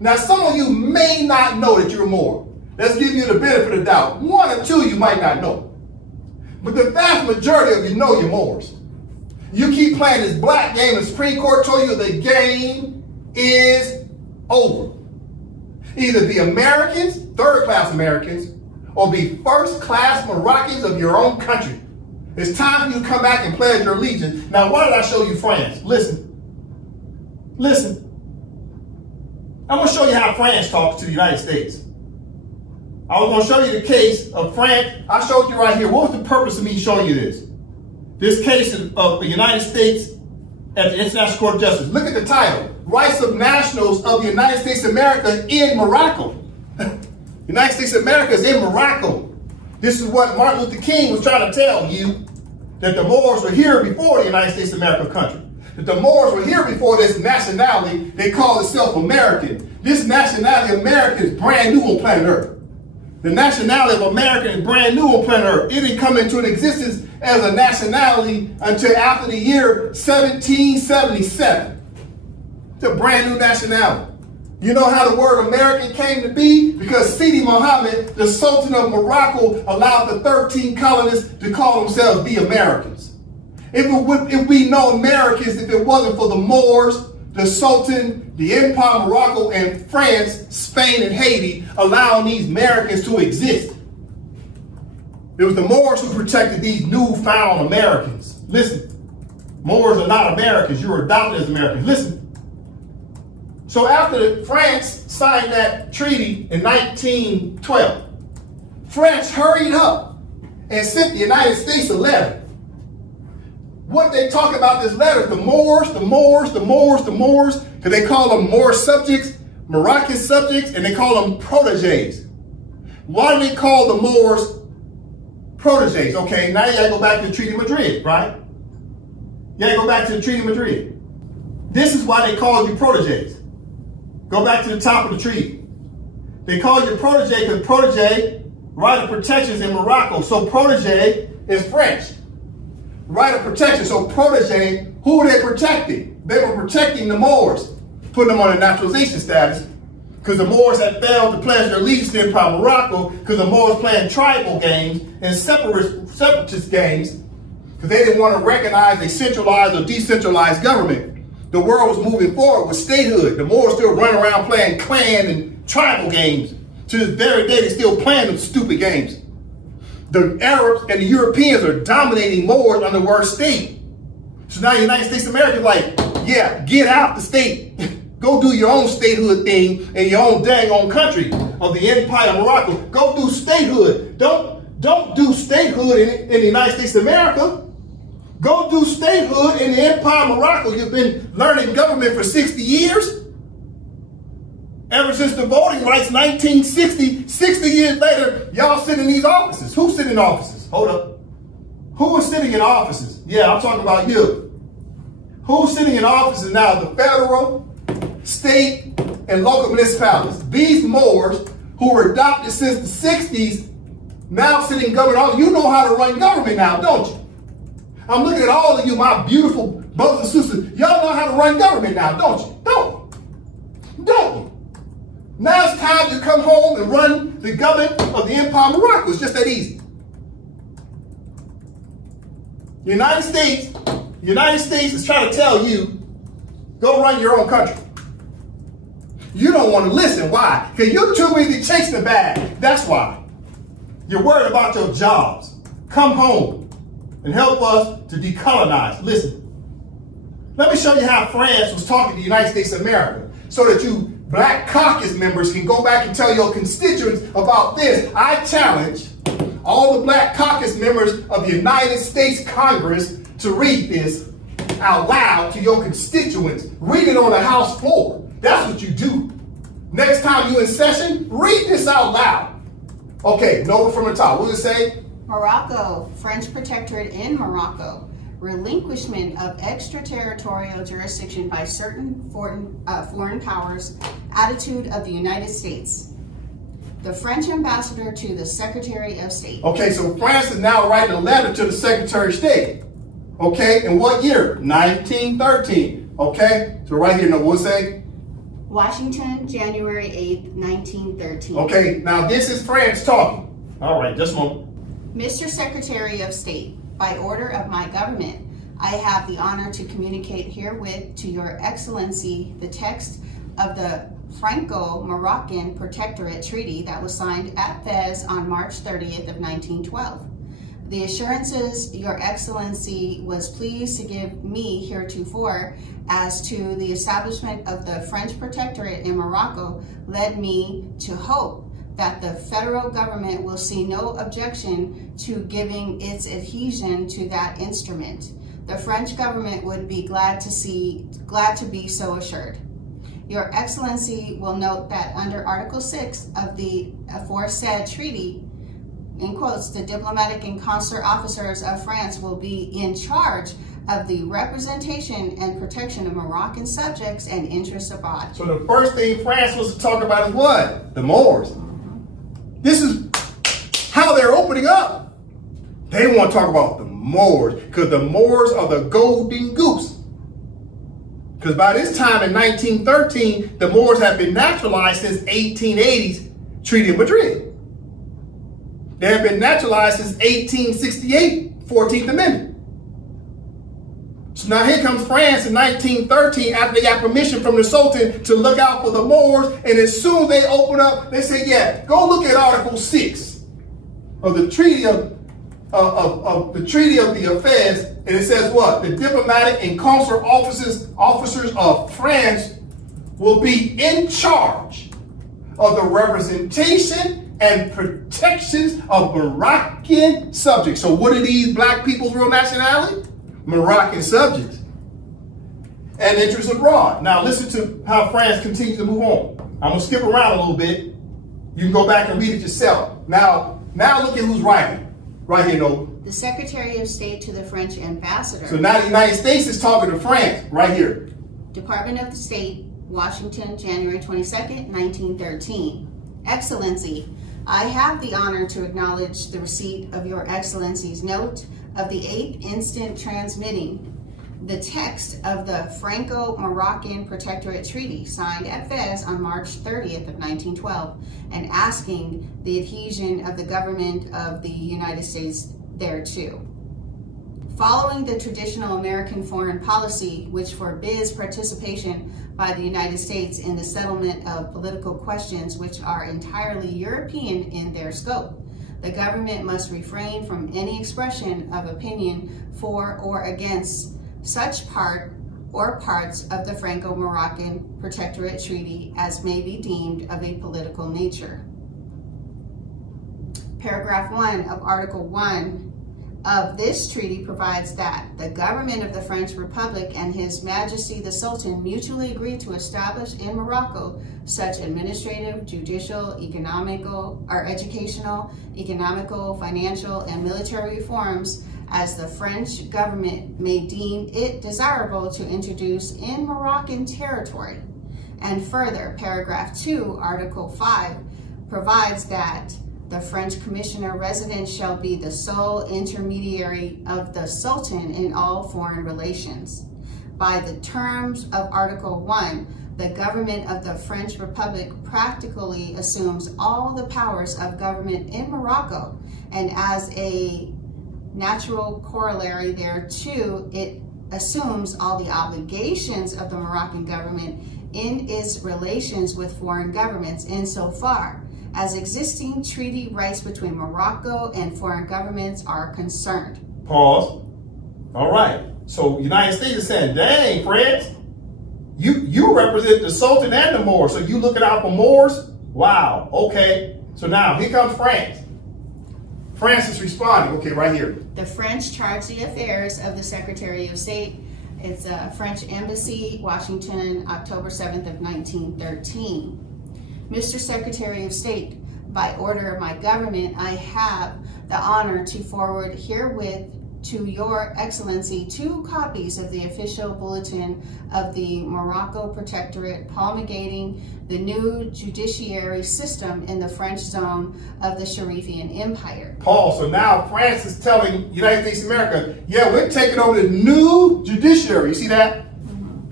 Now, some of you may not know that you're Moor. Let's give you the benefit of the doubt. One or two you might not know. But the vast majority of you know you're Moors. You keep playing this black game and the Supreme Court told you the game is over. Either be Americans, third-class Americans, or be first-class Moroccans of your own country. It's time for you to come back and pledge your allegiance. Now, why did I show you France? Listen. I'm going to show you how France talks to the United States. I was going to show you the case of France. I showed you right here. What was the purpose of me showing you this? This case of the United States at the International Court of Justice. Look at the title. Rights of Nationals of the United States of America in Morocco. United States of America is in Morocco. This is what Martin Luther King was trying to tell you, that the Moors were here before the United States of America country. That the Moors were here before this nationality. They call itself American. This nationality of American is brand new on planet Earth. The nationality of American is brand new on planet Earth. It didn't come into existence as a nationality until after the year 1777. It's a brand new nationality. You know how the word American came to be? Because Sidi Mohammed, the Sultan of Morocco, allowed the 13 colonists to call themselves the Americans. If we know Americans, if it wasn't for the Moors, the Sultan, the Empire of Morocco, and France, Spain, and Haiti allowing these Americans to exist. It was the Moors who protected these newfound Americans. Listen, Moors are not Americans. You were adopted as Americans. Listen. So after France signed that treaty in 1912, France hurried up and sent the United States a letter. What they talk about this letter, the Moors, because they call them Moor subjects, Moroccan subjects, and they call them proteges. Why do they call the Moors proteges? Okay, now you gotta go back to the Treaty of Madrid, right? You gotta go back to the Treaty of Madrid. This is why they called you proteges. Go back to the top of the treaty. They call you protege because protege, right of protection in Morocco. So protege is French. Right of protection. So protege, who were they protecting? They were protecting the Moors, putting them on a naturalization status because the Moors had failed to pledge their allegiance to Empire of Morocco because the Moors playing tribal games and separatist games because they didn't want to recognize a centralized or decentralized government. The world was moving forward with statehood. The Moors still running around playing clan and tribal games. To this very day, they're still playing them stupid games. The Arabs and the Europeans are dominating Moors under the word state. So now the United States of America is like, yeah, get out the state. Go do your own statehood thing in your own dang own country of the Empire of Morocco. Go do statehood. Don't do statehood in the United States of America. Go do statehood in the Empire of Morocco. You've been learning government for 60 years. Ever since the voting rights, 1960, 60 years later, y'all sit in these offices. Who's sitting in offices? Hold up. Who is sitting in offices? Yeah, I'm talking about you. Who's sitting in offices now? The federal, state, and local municipalities. These Moors who were adopted since the 60s, now sitting in government. You know how to run government now, don't you? I'm looking at all of you, my beautiful brothers and sisters. Y'all know how to run government now, don't you? Don't you? Now it's time to come home and run the government of the Empire of Morocco. It's just that easy. The United States is trying to tell you, go run your own country. You don't want to listen. Why? Because you're too busy chasing the bag. That's why. You're worried about your jobs. Come home and help us to decolonize. Listen, let me show you how France was talking to the United States of America so that you Black Caucus members can go back and tell your constituents about this. I challenge all the Black Caucus members of the United States Congress to read this out loud to your constituents. Read it on the House floor. That's what you do. Next time you're in session, read this out loud. Okay, note from the top. What does it say? Morocco, French protectorate in Morocco. relinquishment of extraterritorial jurisdiction by certain foreign powers, attitude of the United States. The French ambassador to the Secretary of State. Okay, so France is now writing a letter to the Secretary of State. Okay, in what year? 1913. Okay, so right here, we'll say? Washington, January 8th, 1913. Okay, now this is France talking. All right, just a moment. Mr. Secretary of State, by order of my government, I have the honor to communicate herewith to Your Excellency the text of the Franco-Moroccan Protectorate Treaty that was signed at Fez on March 30th of 1912. The assurances Your Excellency was pleased to give me heretofore as to the establishment of the French Protectorate in Morocco led me to hope that the federal government will see no objection to giving its adhesion to that instrument. The French government would be glad to be so assured. Your Excellency will note that under Article 6 of the aforesaid treaty, in quotes, the diplomatic and consular officers of France will be in charge of the representation and protection of Moroccan subjects and interests abroad. So the first thing France was to talk about is what? The Moors. This is how they're opening up. They want to talk about the Moors because the Moors are the golden goose. Because by this time in 1913, the Moors have been naturalized since 1880's Treaty of Madrid. They have been naturalized since 1868, 14th Amendment. So now here comes France in 1913 after they got permission from the Sultan to look out for the Moors. And as soon as they open up, they say, yeah, go look at Article 6 of the Treaty of the Fez. And it says what? The diplomatic and consular officers of France will be in charge of the representation and protections of Moroccan subjects. So what are these black people's real nationality? Moroccan subjects. And interests abroad. Now listen to how France continues to move on. I'm going to skip around a little bit. You can go back and read it yourself. Now look at who's writing. Right here, Nova. The Secretary of State to the French ambassador. So now the United States is talking to France. Right here. Department of the State, Washington, January 22nd, 1913. Excellency, I have the honor to acknowledge the receipt of Your Excellency's note of the 8th instant transmitting the text of the Franco-Moroccan Protectorate Treaty signed at Fez on March 30th of 1912 and asking the adhesion of the government of the United States thereto. Following the traditional American foreign policy, which forbids participation by the United States in the settlement of political questions which are entirely European in their scope, the government must refrain from any expression of opinion for or against such part or parts of the Franco-Moroccan Protectorate Treaty as may be deemed of a political nature. Paragraph 1 of Article 1 of this treaty provides that the government of the French Republic and His Majesty the Sultan mutually agree to establish in Morocco such administrative, judicial, educational, economical, financial, and military reforms as the French government may deem it desirable to introduce in Moroccan territory. And further, paragraph 2, Article 5 provides that the French commissioner resident shall be the sole intermediary of the Sultan in all foreign relations. By the terms of Article 1, the government of the French Republic practically assumes all the powers of government in Morocco, and as a natural corollary thereto, it assumes all the obligations of the Moroccan government in its relations with foreign governments insofar as existing treaty rights between Morocco and foreign governments are concerned. Pause. All right. So United States is saying, dang, France, you represent the Sultan and the Moors, so you looking out for Moors? Wow. Okay. So now here comes France. France is responding. Okay, right here. The French charge the affairs of the Secretary of State. It's a French Embassy, Washington, October 7th of 1913. Mr. Secretary of State, by order of my government, I have the honor to forward herewith to Your Excellency 2 copies of the official bulletin of the Morocco Protectorate promulgating the new judiciary system in the French zone of the Sharifian Empire. Paul, so now France is telling United States of America, yeah, we're taking over the new judiciary. You see that?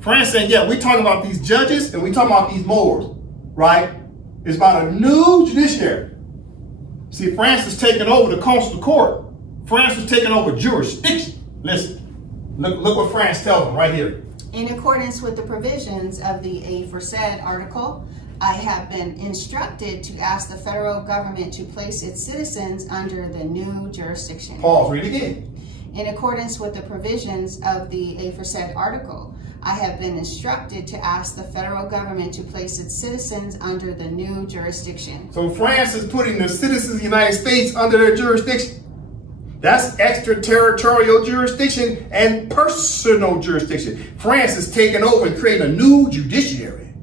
France saying, yeah, we're talking about these judges and we're talking about these Moors, right? It's about a new judiciary. See, France is taking over the consular court. France is taking over jurisdiction. Listen, look what France tells them right here. In accordance with the provisions of the aforesaid article, I have been instructed to ask the federal government to place its citizens under the new jurisdiction. Pause, read again. In accordance with the provisions of the aforesaid article, I have been instructed to ask the federal government to place its citizens under the new jurisdiction. So France is putting the citizens of the United States under their jurisdiction. That's extraterritorial jurisdiction and personal jurisdiction. France is taking over and creating a new judiciary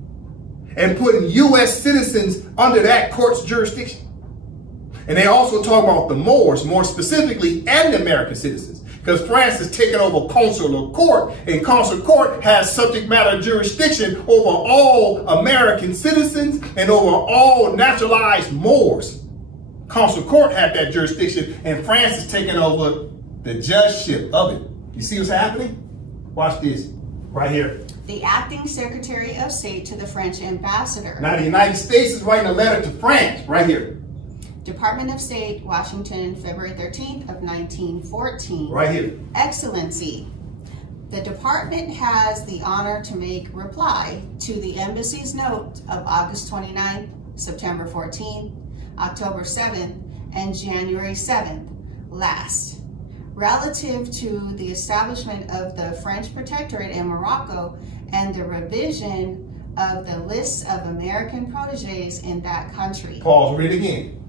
and putting U.S. citizens under that court's jurisdiction. And they also talk about the Moors, more specifically, and the American citizens. Because France is taking over consular court, and consular court has subject matter jurisdiction over all American citizens and over all naturalized Moors. Consular court had that jurisdiction, and France is taking over the judgeship of it. You see what's happening? Watch this, right here. The acting Secretary of State to the French ambassador. Now the United States is writing a letter to France, right here. Department of State, Washington, February 13th of 1914. Right here. Excellency, the department has the honor to make reply to the embassy's note of August 29th, September 14th, October 7th, and January 7th last, relative to the establishment of the French Protectorate in Morocco and the revision of the list of American proteges in that country. Pause, read again.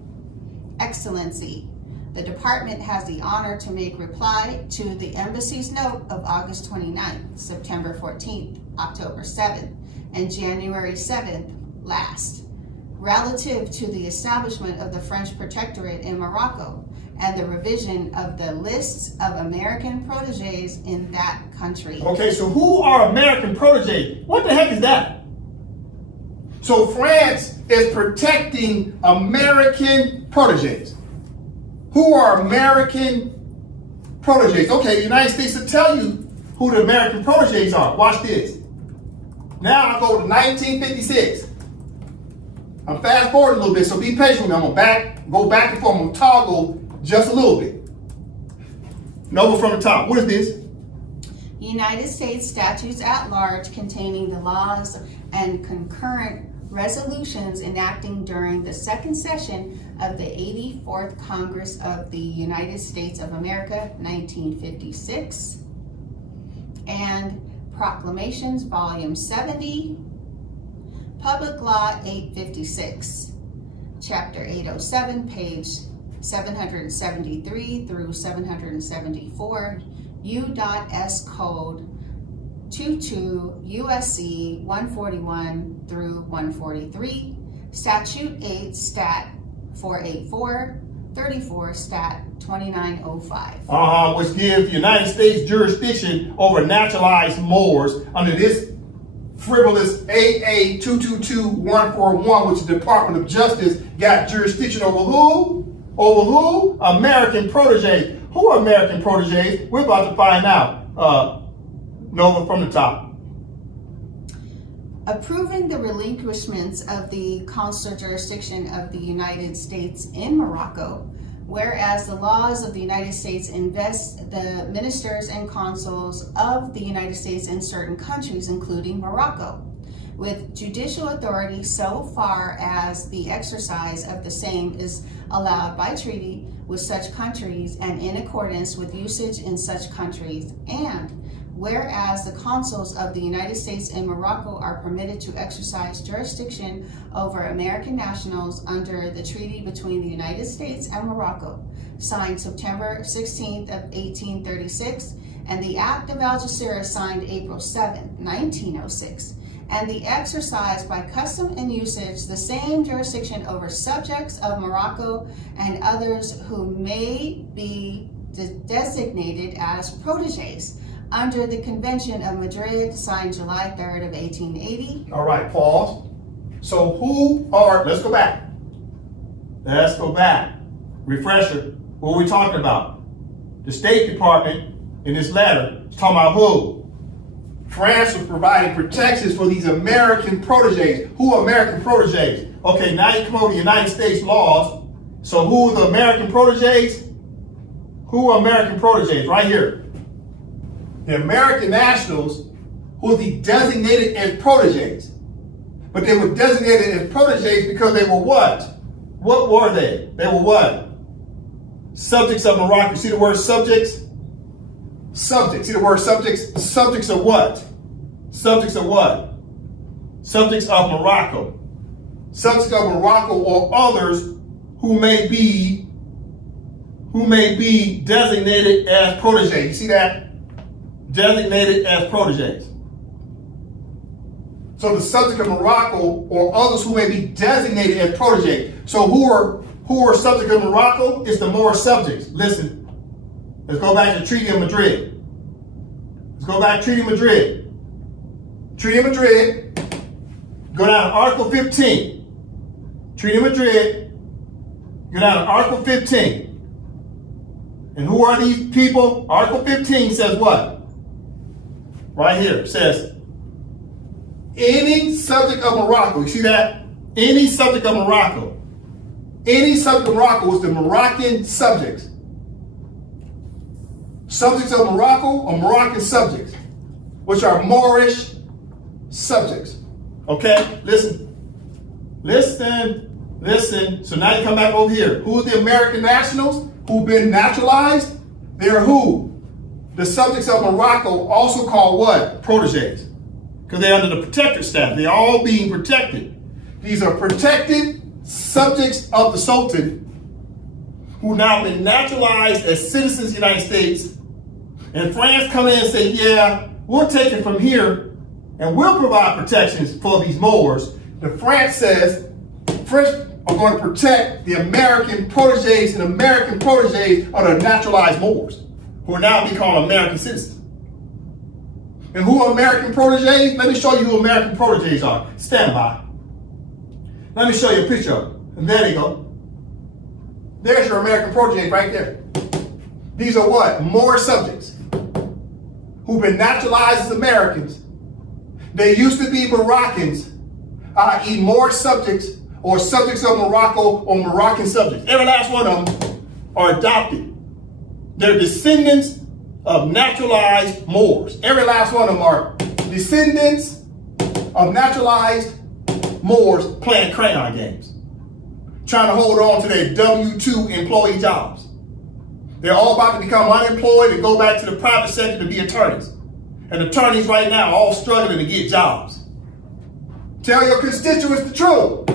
Excellency, the department has the honor to make reply to the embassy's note of August 29th, September 14th, October 7th, and January 7th last, relative to the establishment of the French Protectorate in Morocco and the revision of the lists of American proteges in that country. Okay, so who are American proteges? What the heck is that? So France is protecting American proteges. Who are American proteges? Okay, the United States will tell you who the American proteges are. Watch this. Now I go to 1956. I'm fast forward a little bit, so be patient with me. I'm gonna go back and forth. I'm gonna toggle just a little bit. Nova from the top. What is this? United States statutes at large containing the laws and concurrent resolutions enacting during the second session of the 84th Congress of the United States of America, 1956, and Proclamations, Volume 70, Public Law 856, Chapter 807, page 773 through 774, U.S. Code 22 U.S.C. 141 through 143, Statute 8, Stat 484, 34, Stat 2905. Which gives the United States jurisdiction over naturalized Moors under this frivolous AA 222141, which the Department of Justice got jurisdiction over who? Over who? American proteges. Who are American proteges? We're about to find out. Nova from the top. Approving the relinquishments of the consular jurisdiction of the United States in Morocco, whereas the laws of the United States invest the ministers and consuls of the United States in certain countries, including Morocco, with judicial authority so far as the exercise of the same is allowed by treaty with such countries and in accordance with usage in such countries, and whereas the consuls of the United States in Morocco are permitted to exercise jurisdiction over American nationals under the treaty between the United States and Morocco, signed September 16th of 1836, and the Act of Algeciras signed April 7, 1906, and the exercise by custom and usage the same jurisdiction over subjects of Morocco and others who may be designated as proteges under the Convention of Madrid signed July 3rd of 1880. All right, pause. So let's go back. Let's go back. Refresher, what are we talking about? The State Department in this letter is talking about who? France was providing protections for these American proteges. Who are American proteges? Okay, now you come over to United States laws. So who are the American proteges? Who are American proteges? Right here. The American nationals who would be designated as proteges. But they were designated as proteges because they were what? What were they? They were what? Subjects of Morocco. See the word subjects? Subjects. See the word subjects? Subjects of what? Subjects of what? Subjects of Morocco. Subjects of Morocco or others who may be designated as proteges. You see that? Designated as proteges. So the subject of Morocco or others who may be designated as proteges. So who are subject of Morocco? It's the Moorish subjects. Listen. Let's go back to the Treaty of Madrid. Let's go back to Treaty of Madrid. Treaty of Madrid. Go down to Article 15. Treaty of Madrid. Go down to Article 15. And who are these people? Article 15 says what? Right here. It says, any subject of Morocco. You see that? Any subject of Morocco. Any subject of Morocco is the Moroccan subjects. Subjects of Morocco or Moroccan subjects, which are Moorish subjects. Okay, listen. So now you come back over here. Who are the American nationals who've been naturalized? They're who? The subjects of Morocco, also called what? Proteges. Because they're under the protector status. They're all being protected. These are protected subjects of the Sultan who now been naturalized as citizens of the United States. And France come in and say, yeah, we'll take it from here and we'll provide protections for these Moors. The France says, French are going to protect the American proteges, and American proteges are the naturalized Moors, who are now being called American citizens. And who are American proteges? Let me show you who American proteges are. Stand by. Let me show you a picture of them. And there you go. There's your American protege right there. These are what? Moorish subjects who've been naturalized as Americans. They used to be Moroccans, i.e. Moorish subjects or subjects of Morocco or Moroccan subjects. Every last one of them are adopted. They're descendants of naturalized Moors. Every last one of them are descendants of naturalized Moors playing crayon games, trying to hold on to their W-2 employee jobs. They're all about to become unemployed and go back to the private sector to be attorneys. And attorneys right now are all struggling to get jobs. Tell your constituents the truth,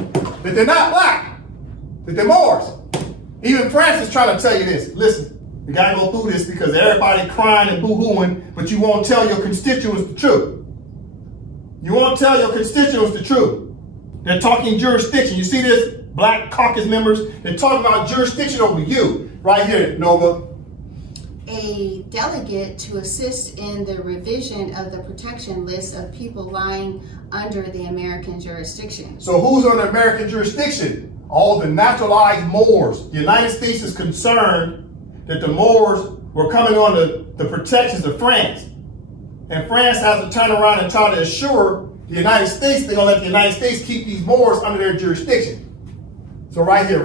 that they're not black, that they're Moors. Even France is trying to tell you this. Listen, you gotta go through this because everybody crying and boo-hooing, but you won't tell your constituents the truth. You won't tell your constituents the truth. They're talking jurisdiction. You see this? Black caucus members, they're talking about jurisdiction over you. Right here, Nova. A delegate to assist in the revision of the protection list of people lying under the American jurisdiction. So who's under American jurisdiction? All the naturalized Moors. The United States is concerned that the Moors were coming under the protections of France. And France has to turn around and try to assure the United States they're going to let the United States keep these Moors under their jurisdiction. So right here,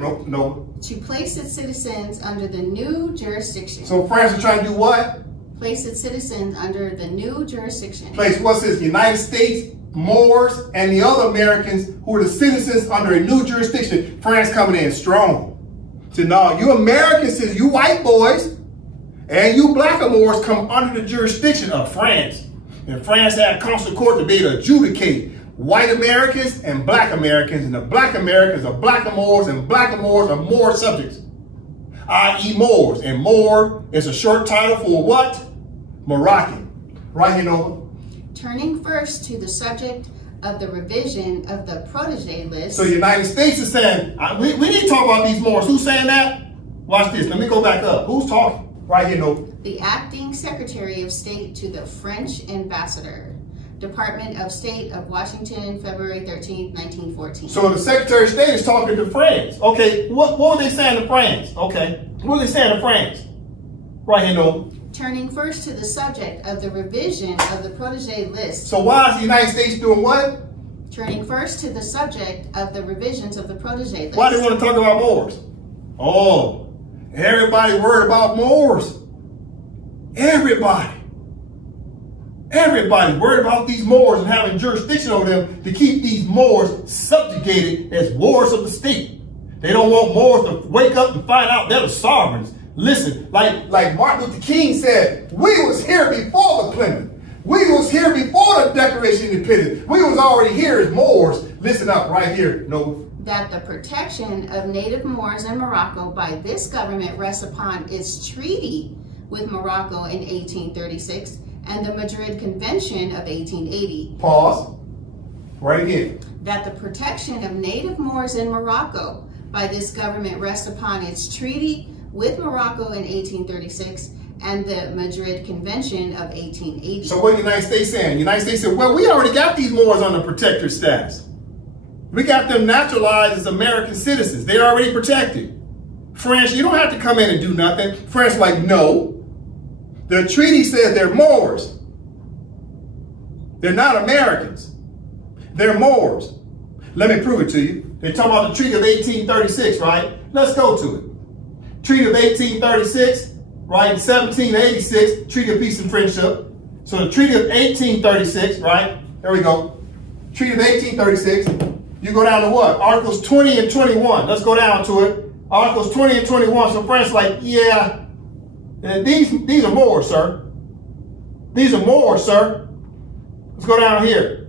Nova. To place its citizens under the new jurisdiction. So France is trying to do what? Place its citizens under the new jurisdiction. Place what's this? The United States, Moors, and the other Americans who are the citizens under a new jurisdiction. France coming in strong. So no, you Americans, you white boys, and you black Moors come under the jurisdiction of France. And France had consular court to be able to adjudicate white Americans and black Americans, and the black Americans are black Moors, and black Moors are Moor subjects, i.e. Moors. And Moor is a short title for what? Moroccan. Right here, Nova. Turning first to the subject of the revision of the protege list. So the United States is saying, we need to talk about these Moors. Who's saying that? Watch this. Let me go back up. Who's talking? Right here, no. The acting Secretary of State to the French Ambassador, Department of State of Washington, February 13th, 1914. So the Secretary of State is talking to France. Okay, what were they saying to France? Okay, what were they saying to France? Right here, no. Turning first to the subject of the revision of the protege list. So why is the United States doing what? Turning first to the subject of the revisions of the protege list. Why do they want to talk about Moors? Oh, everybody worried about Moors. Everybody worried about these Moors and having jurisdiction over them to keep these Moors subjugated as wards of the state. They don't want Moors to wake up and find out they're the sovereigns. Listen, like Martin Luther King said, we was here before the Plymouth. We was here before the Declaration of Independence. We was already here as Moors. Listen up right here, Nova. That the protection of native Moors in Morocco by this government rests upon its treaty with Morocco in 1836 and the Madrid Convention of 1880. Pause. Right again. That the protection of native Moors in Morocco by this government rests upon its treaty with Morocco in 1836 and the Madrid Convention of 1880. So what the United States saying? The United States said, well, we already got these Moors on the protector status. We got them naturalized as American citizens. They're already protected. France, you don't have to come in and do nothing. France like, no. The treaty says they're Moors. They're not Americans. They're Moors. Let me prove it to you. They're talking about the Treaty of 1836, right? Let's go to it. Treaty of 1836, right? 1786, Treaty of Peace and Friendship. So the Treaty of 1836, right? There we go. Treaty of 1836. You go down to what? Articles 20 and 21. Let's go down to it. Articles 20 and 21. So France like, yeah, these are Moors, sir. These are Moors, sir. Let's go down here.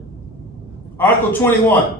Article 21.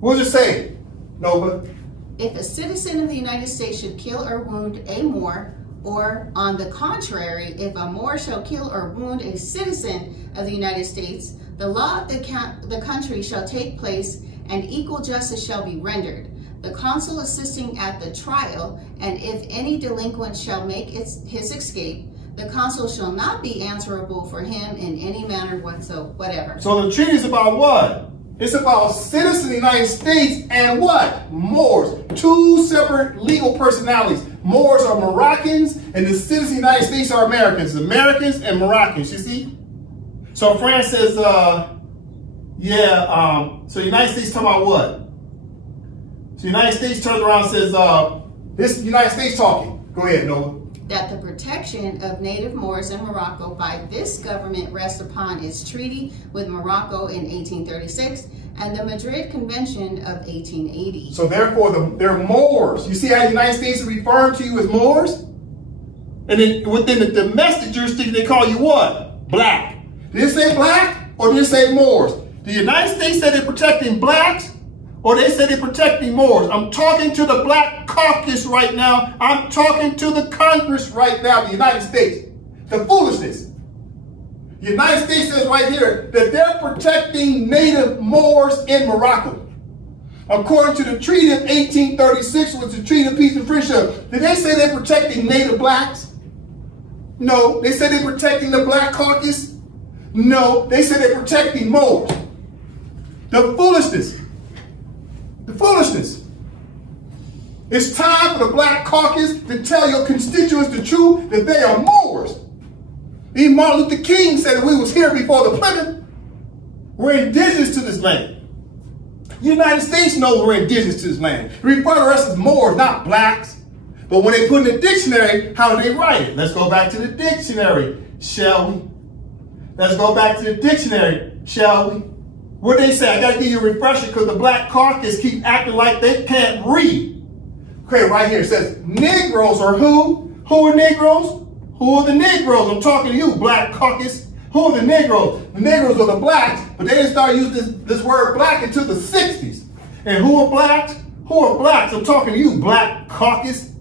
What does it say, Nova? If a citizen of the United States should kill or wound a Moor, or on the contrary, if a Moor shall kill or wound a citizen of the United States, the law of the country shall take place and equal justice shall be rendered. The consul assisting at the trial, and if any delinquent shall make his escape, the consul shall not be answerable for him in any manner whatsoever. So the treaty is about what? It's about citizens of the United States and what? Moors. Two separate legal personalities. Moors are Moroccans and the citizens of the United States are Americans. Americans and Moroccans, you see? So France says, so the United States talking about what? So the United States turns around and says, this is the United States talking. Go ahead, Noah. That the protection of native Moors in Morocco by this government rests upon its treaty with Morocco in 1836 and the Madrid Convention of 1880. So therefore, they're Moors. You see how the United States is referring to you as Moors? And then within the domestic jurisdiction, they call you what? Black. Did it say black or did it say Moors? The United States said they're protecting blacks or they said they're protecting Moors. I'm talking to the Black Caucus right now. I'm talking to the Congress right now, the United States. The foolishness. The United States says right here that they're protecting native Moors in Morocco. According to the Treaty of 1836, which was the Treaty of Peace and Friendship, did they say they're protecting native blacks? No. They said they're protecting the Black Caucus? No. They said they're protecting Moors. The foolishness. The foolishness. It's time for the Black Caucus to tell your constituents the truth that they are Moors. Even Martin Luther King said that we was here before the Plymouth. We're indigenous to this land. The United States knows we're indigenous to this land. They refer to us as Moors, not blacks. But when they put in the dictionary, how do they write it? Let's go back to the dictionary, shall we? Let's go back to the dictionary, shall we? What they say, I gotta give you a refresher because the Black Caucus keep acting like they can't read. Okay, right here it says, Negroes are who? Who are Negroes? Who are the Negroes? I'm talking to you, Black Caucus. Who are the Negroes? The Negroes are the blacks, but they didn't start using this word black until the 60s. And who are blacks? Who are blacks? I'm talking to you, Black Caucus.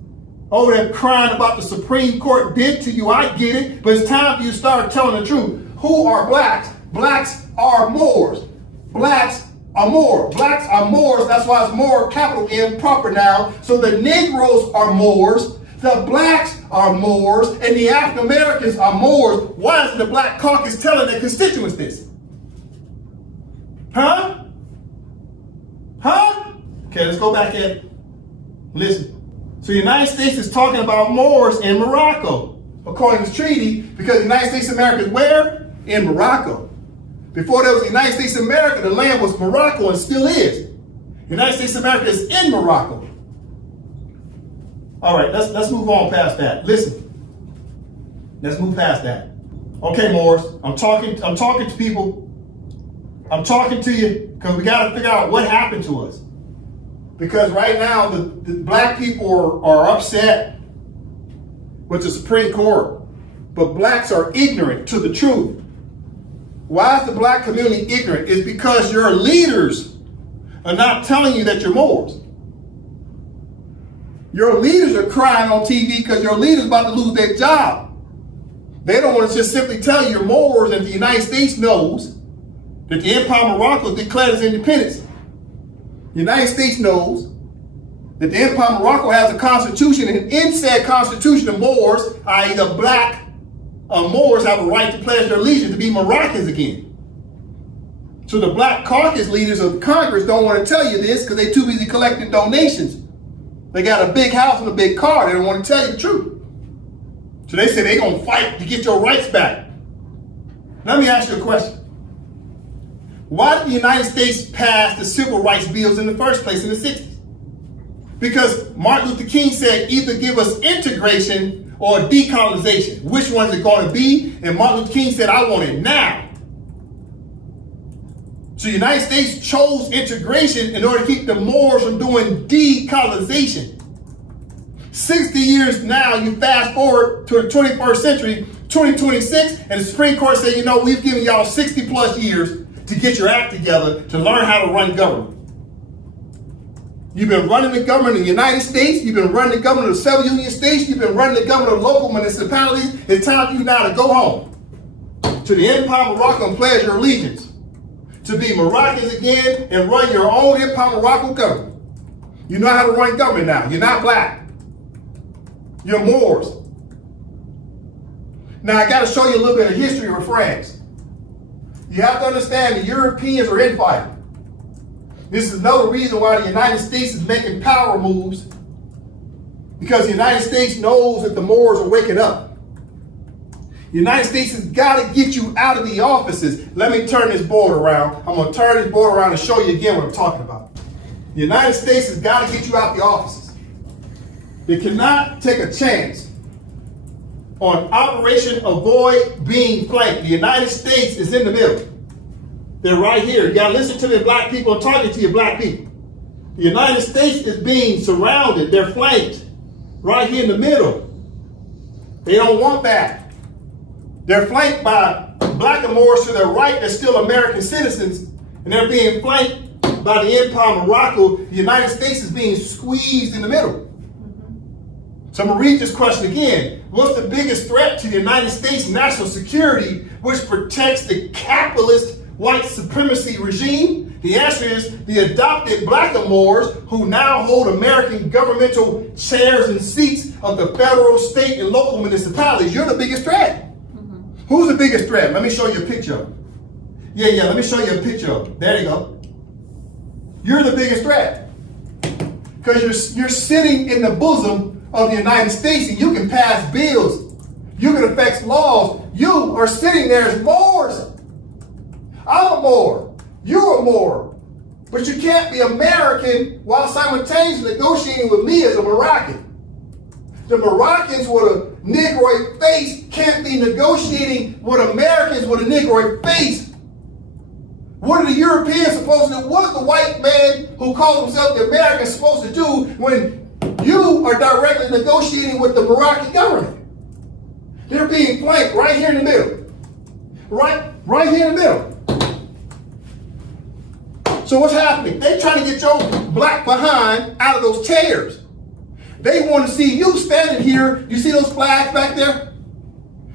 Over there crying about the Supreme Court did to you, I get it, but it's time for you to start telling the truth. Who are blacks? Blacks are Moors. Blacks are Moors. Blacks are Moors. That's why it's Moor, capital M, proper noun. So the Negroes are Moors. the blacks are Moors and the African Americans are Moors, why is the Black Caucus telling their constituents this? Huh? Huh? Okay, let's go back at listen. So the United States is talking about Moors in Morocco, according to the treaty, because the United States of America is where? In Morocco. Before there was the United States of America, the land was Morocco and still is. The United States of America is in Morocco. All right, let's move on past that. Listen, let's move past that. Okay, Moors, I'm talking to people. I'm talking to you because we got to figure out what happened to us. Because right now, the black people are upset with the Supreme Court, but blacks are ignorant to the truth. Why is the black community ignorant? It's because your leaders are not telling you that you're Moors. Your leaders are crying on TV because your leaders are about to lose their job. They don't want to just simply tell you you're Moors, and the United States knows that the Empire of Morocco declared its independence. The United States knows that the Empire of Morocco has a constitution, and in said constitution, the Moors, i.e. the black Moors, have a right to pledge their allegiance to be Moroccans again. So the Black Caucus leaders of Congress don't want to tell you this because they're too busy collecting donations. They got a big house and a big car. They don't want to tell you the truth. So they say they're going to fight to get your rights back. Let me ask you a question. Why did the United States pass the civil rights bills in the first place in the 60s? Because Martin Luther King said either give us integration or decolonization. Which one is it going to be? And Martin Luther King said, I want it now. So the United States chose integration in order to keep the Moors from doing decolonization. 60 years now, you fast forward to the 21st century, 2026, and the Supreme Court said, you know, we've given y'all 60 plus years to get your act together to learn how to run government. You've been running the government in the United States, you've been running the government of several union states, you've been running the government of local municipalities. It's time for you now to go home to the Empire of Morocco and pledge your allegiance to be Moroccans again and run your own Empire of Morocco government. You know how to run government now. You're not black. You're Moors. Now I got to show you a little bit of history of France. You have to understand the Europeans are infighting. This is another reason why the United States is making power moves, because the United States knows that the Moors are waking up. The United States has got to get you out of the offices. Let me turn this board around. I'm going to turn this board around and show you again what I'm talking about. The United States has got to get you out the offices. They cannot take a chance on Operation Avoid Being Flanked. The United States is in the middle. They're right here. You got to listen to the black people and talking to your black people. The United States is being surrounded. They're flanked right here in the middle. They don't want that. They're flanked by black and Moors to their right. They're still American citizens, and they're being flanked by the Empire of Morocco. The United States is being squeezed in the middle. So I'm going to read this question again. What's the biggest threat to the United States national security, which protects the capitalist white supremacy regime? The answer is the adopted black Moors who now hold American governmental chairs and seats of the federal, state, and local municipalities. You're the biggest threat. Who's the biggest threat? Let me show you a picture of him. Yeah, let me show you a picture of him. There you go. You're the biggest threat. Because you're sitting in the bosom of the United States, and you can pass bills. You can affect laws. You are sitting there as Moors. I'm a Moor. You're a Moor. But you can't be American while simultaneously negotiating with me as a Moroccan. The Moroccans with a Negroid face can't be negotiating with Americans with a Negroid face. What are the Europeans supposed to do? What is the white man who calls himself the American supposed to do when you are directly negotiating with the Moroccan government? They're being flanked right here in the middle. Right here in the middle. So what's happening? They're trying to get your black behind out of those chairs. They want to see you standing here. You see those flags back there?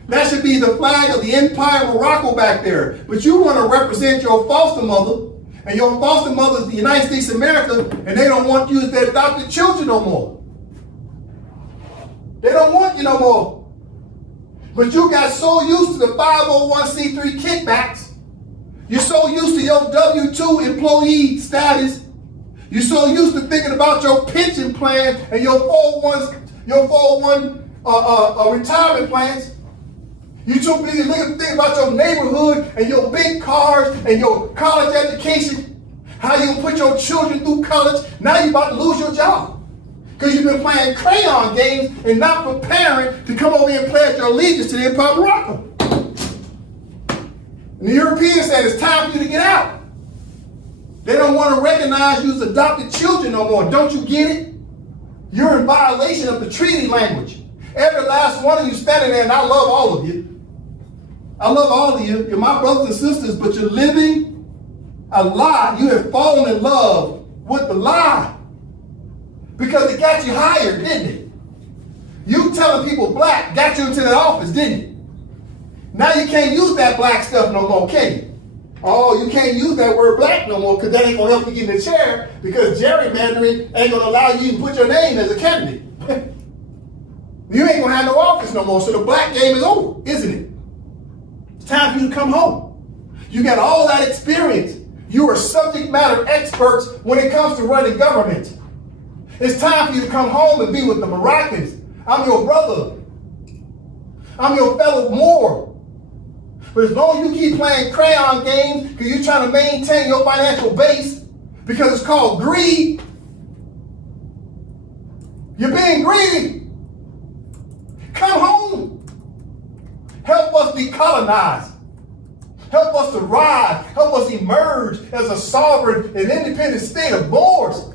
That should be the flag of the Empire of Morocco back there. But you want to represent your foster mother, and your foster mother is the United States of America, and they don't want you as their adopted children no more. They don't want you no more. But you got so used to the 501c3 kickbacks. You're so used to your W-2 employee status. You're so used to thinking about your pension plan and your 401 retirement plans. You're too busy thinking about your neighborhood and your big cars and your college education, how you gonna put your children through college. Now you're about to lose your job because you've been playing crayon games and not preparing to come over here and pledge your allegiance to the Empire of Morocco. And the Europeans said it's time for you to get out. They don't want to recognize you as adopted children no more. Don't you get it? You're in violation of the treaty language. Every last one of you standing there, and I love all of you. I love all of you. You're my brothers and sisters, but you're living a lie. You have fallen in love with the lie because it got you hired, didn't it? You telling people black got you into that office, didn't it? Now you can't use that black stuff no more, can you? Oh, you can't use that word black no more because that ain't going to help you get in the chair because gerrymandering ain't going to allow you to put your name as a candidate. You ain't going to have no office no more, so the black game is over, isn't it? It's time for you to come home. You got all that experience. You are subject matter experts when it comes to running government. It's time for you to come home and be with the Moroccans. I'm your brother. I'm your fellow Moor. But as long as you keep playing crayon games because you're trying to maintain your financial base because it's called greed, you're being greedy. Come home. Help us decolonize. Help us to rise. Help us emerge as a sovereign and independent state of Moors.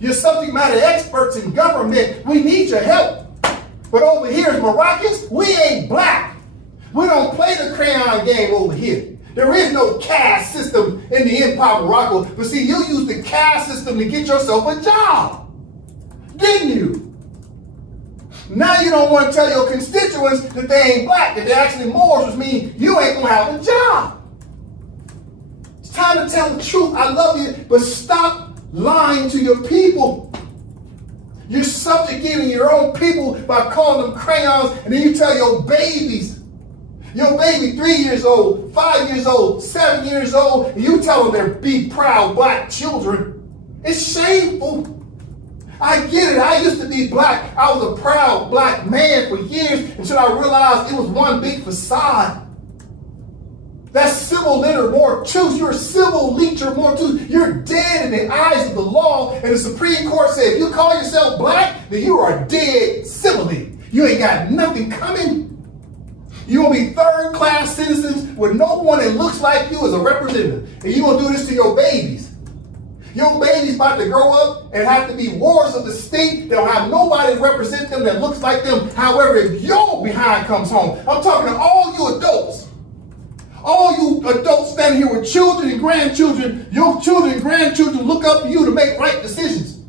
You're subject matter experts in government. We need your help. But over here as Moroccans, we ain't black. We don't play the crayon game over here. There is no caste system in the Empire of Morocco. But see, you used the caste system to get yourself a job. Didn't you? Now you don't want to tell your constituents that they ain't black, that they're actually Moors, which means you ain't going to have a job. It's time to tell the truth. I love you, but stop lying to your people. You're subjugating your own people by calling them crayons, and then you tell your babies, your baby 3 years old, 5 years old, 7 years old, and you tell them they're be proud black children. It's shameful. I get it. I used to be black. I was a proud black man for years until I realized it was one big facade. That's civil litter more truth. You're a civil leecher more truth. You're dead in the eyes of the law. And the Supreme Court said, if you call yourself black, then you are dead civilly. You ain't got nothing coming. You're going to be third-class citizens with no one that looks like you as a representative. And you're going to do this to your babies. Your baby's about to grow up and have to be wards of the state. They'll have nobody to represent them that looks like them. However, if your behind comes home, I'm talking to all you adults. All you adults standing here with children and grandchildren, your children and grandchildren look up to you to make right decisions.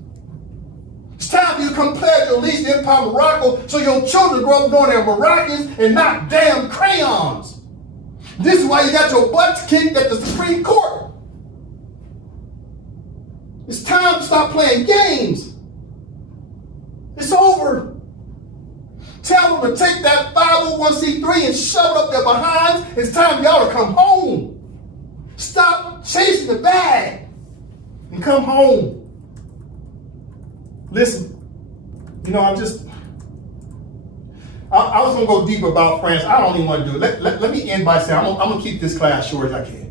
It's time for you to come pledge your allegiance to the Empire of Morocco so your children grow up knowing they're Moroccans and not damn crayons. This is why you got your butts kicked at the Supreme Court. It's time to stop playing games. It's over. Tell them to take that 501c3 and shove it up their behinds. It's time for y'all to come home. Stop chasing the bag and come home. Listen, you know, I was going to go deep about France. I don't even want to do it. Let me end by saying I'm going to keep this class short as I can.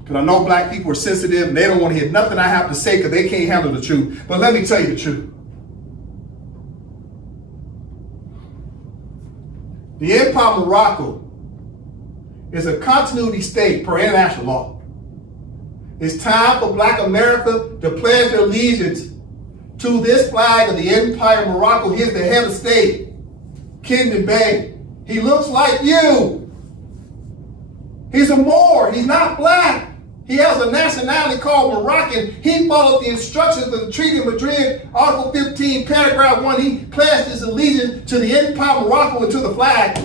Because I know black people are sensitive and they don't want to hear nothing I have to say because they can't handle the truth. But let me tell you the truth. The Empire of Morocco is a continuity state per international law. It's time for black America to pledge their allegiance to this flag of the Empire of Morocco. Here's the head of state, Kendon Bey. He looks like you. He's a Moor. He's not black. He has a nationality called Moroccan. He followed the instructions of the Treaty of Madrid, Article 15, Paragraph 1. He pledged his allegiance to the Empire of Morocco and to the flag.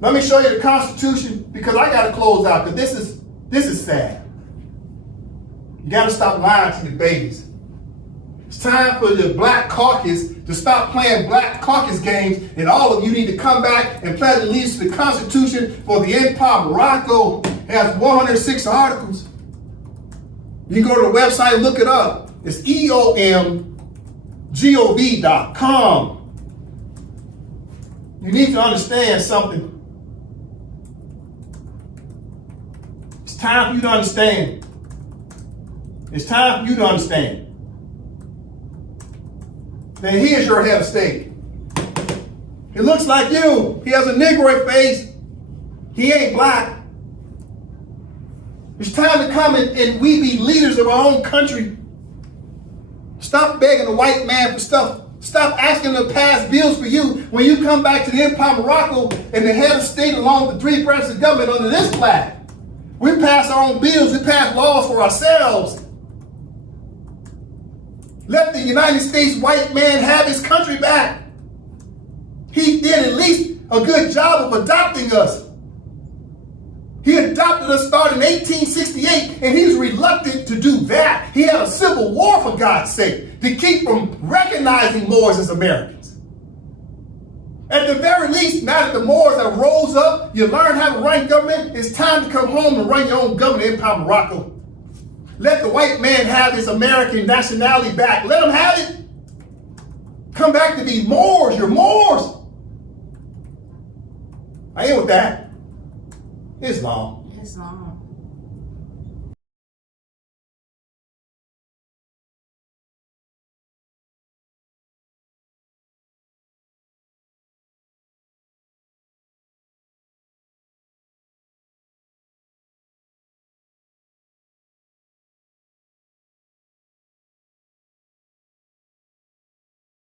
Let me show you the Constitution because I got to close out because this is sad. You got to stop lying to your babies. It's time for the Black Caucus to stop playing Black Caucus games, and all of you need to come back and pledge allegiance to the Constitution, for the Empire of Morocco has 106 articles. You can go to the website and look it up. It's EOMGOV.com. You need to understand something. It's time for you to understand. It's time for you to understand that he is your head of state. He looks like you. He has a Negroid face. He ain't black. It's time to come and we be leaders of our own country. Stop begging the white man for stuff. Stop asking them to pass bills for you when you come back to the Empire of Morocco and the head of state along with the three branches of government under this flag. We pass our own bills. We pass laws for ourselves. Let the United States white man have his country back. He did at least a good job of adopting us. He adopted us starting in 1868, and he's reluctant to do that. He had a civil war, for God's sake, to keep from recognizing Moors as Americans. At the very least, now that the Moors have rose up, you learn how to run government, it's time to come home and run your own government in Empire of Morocco. Let the white man have his American nationality back. Let him have it. Come back to be Moors. You're Moors. I ain't with that. Islam.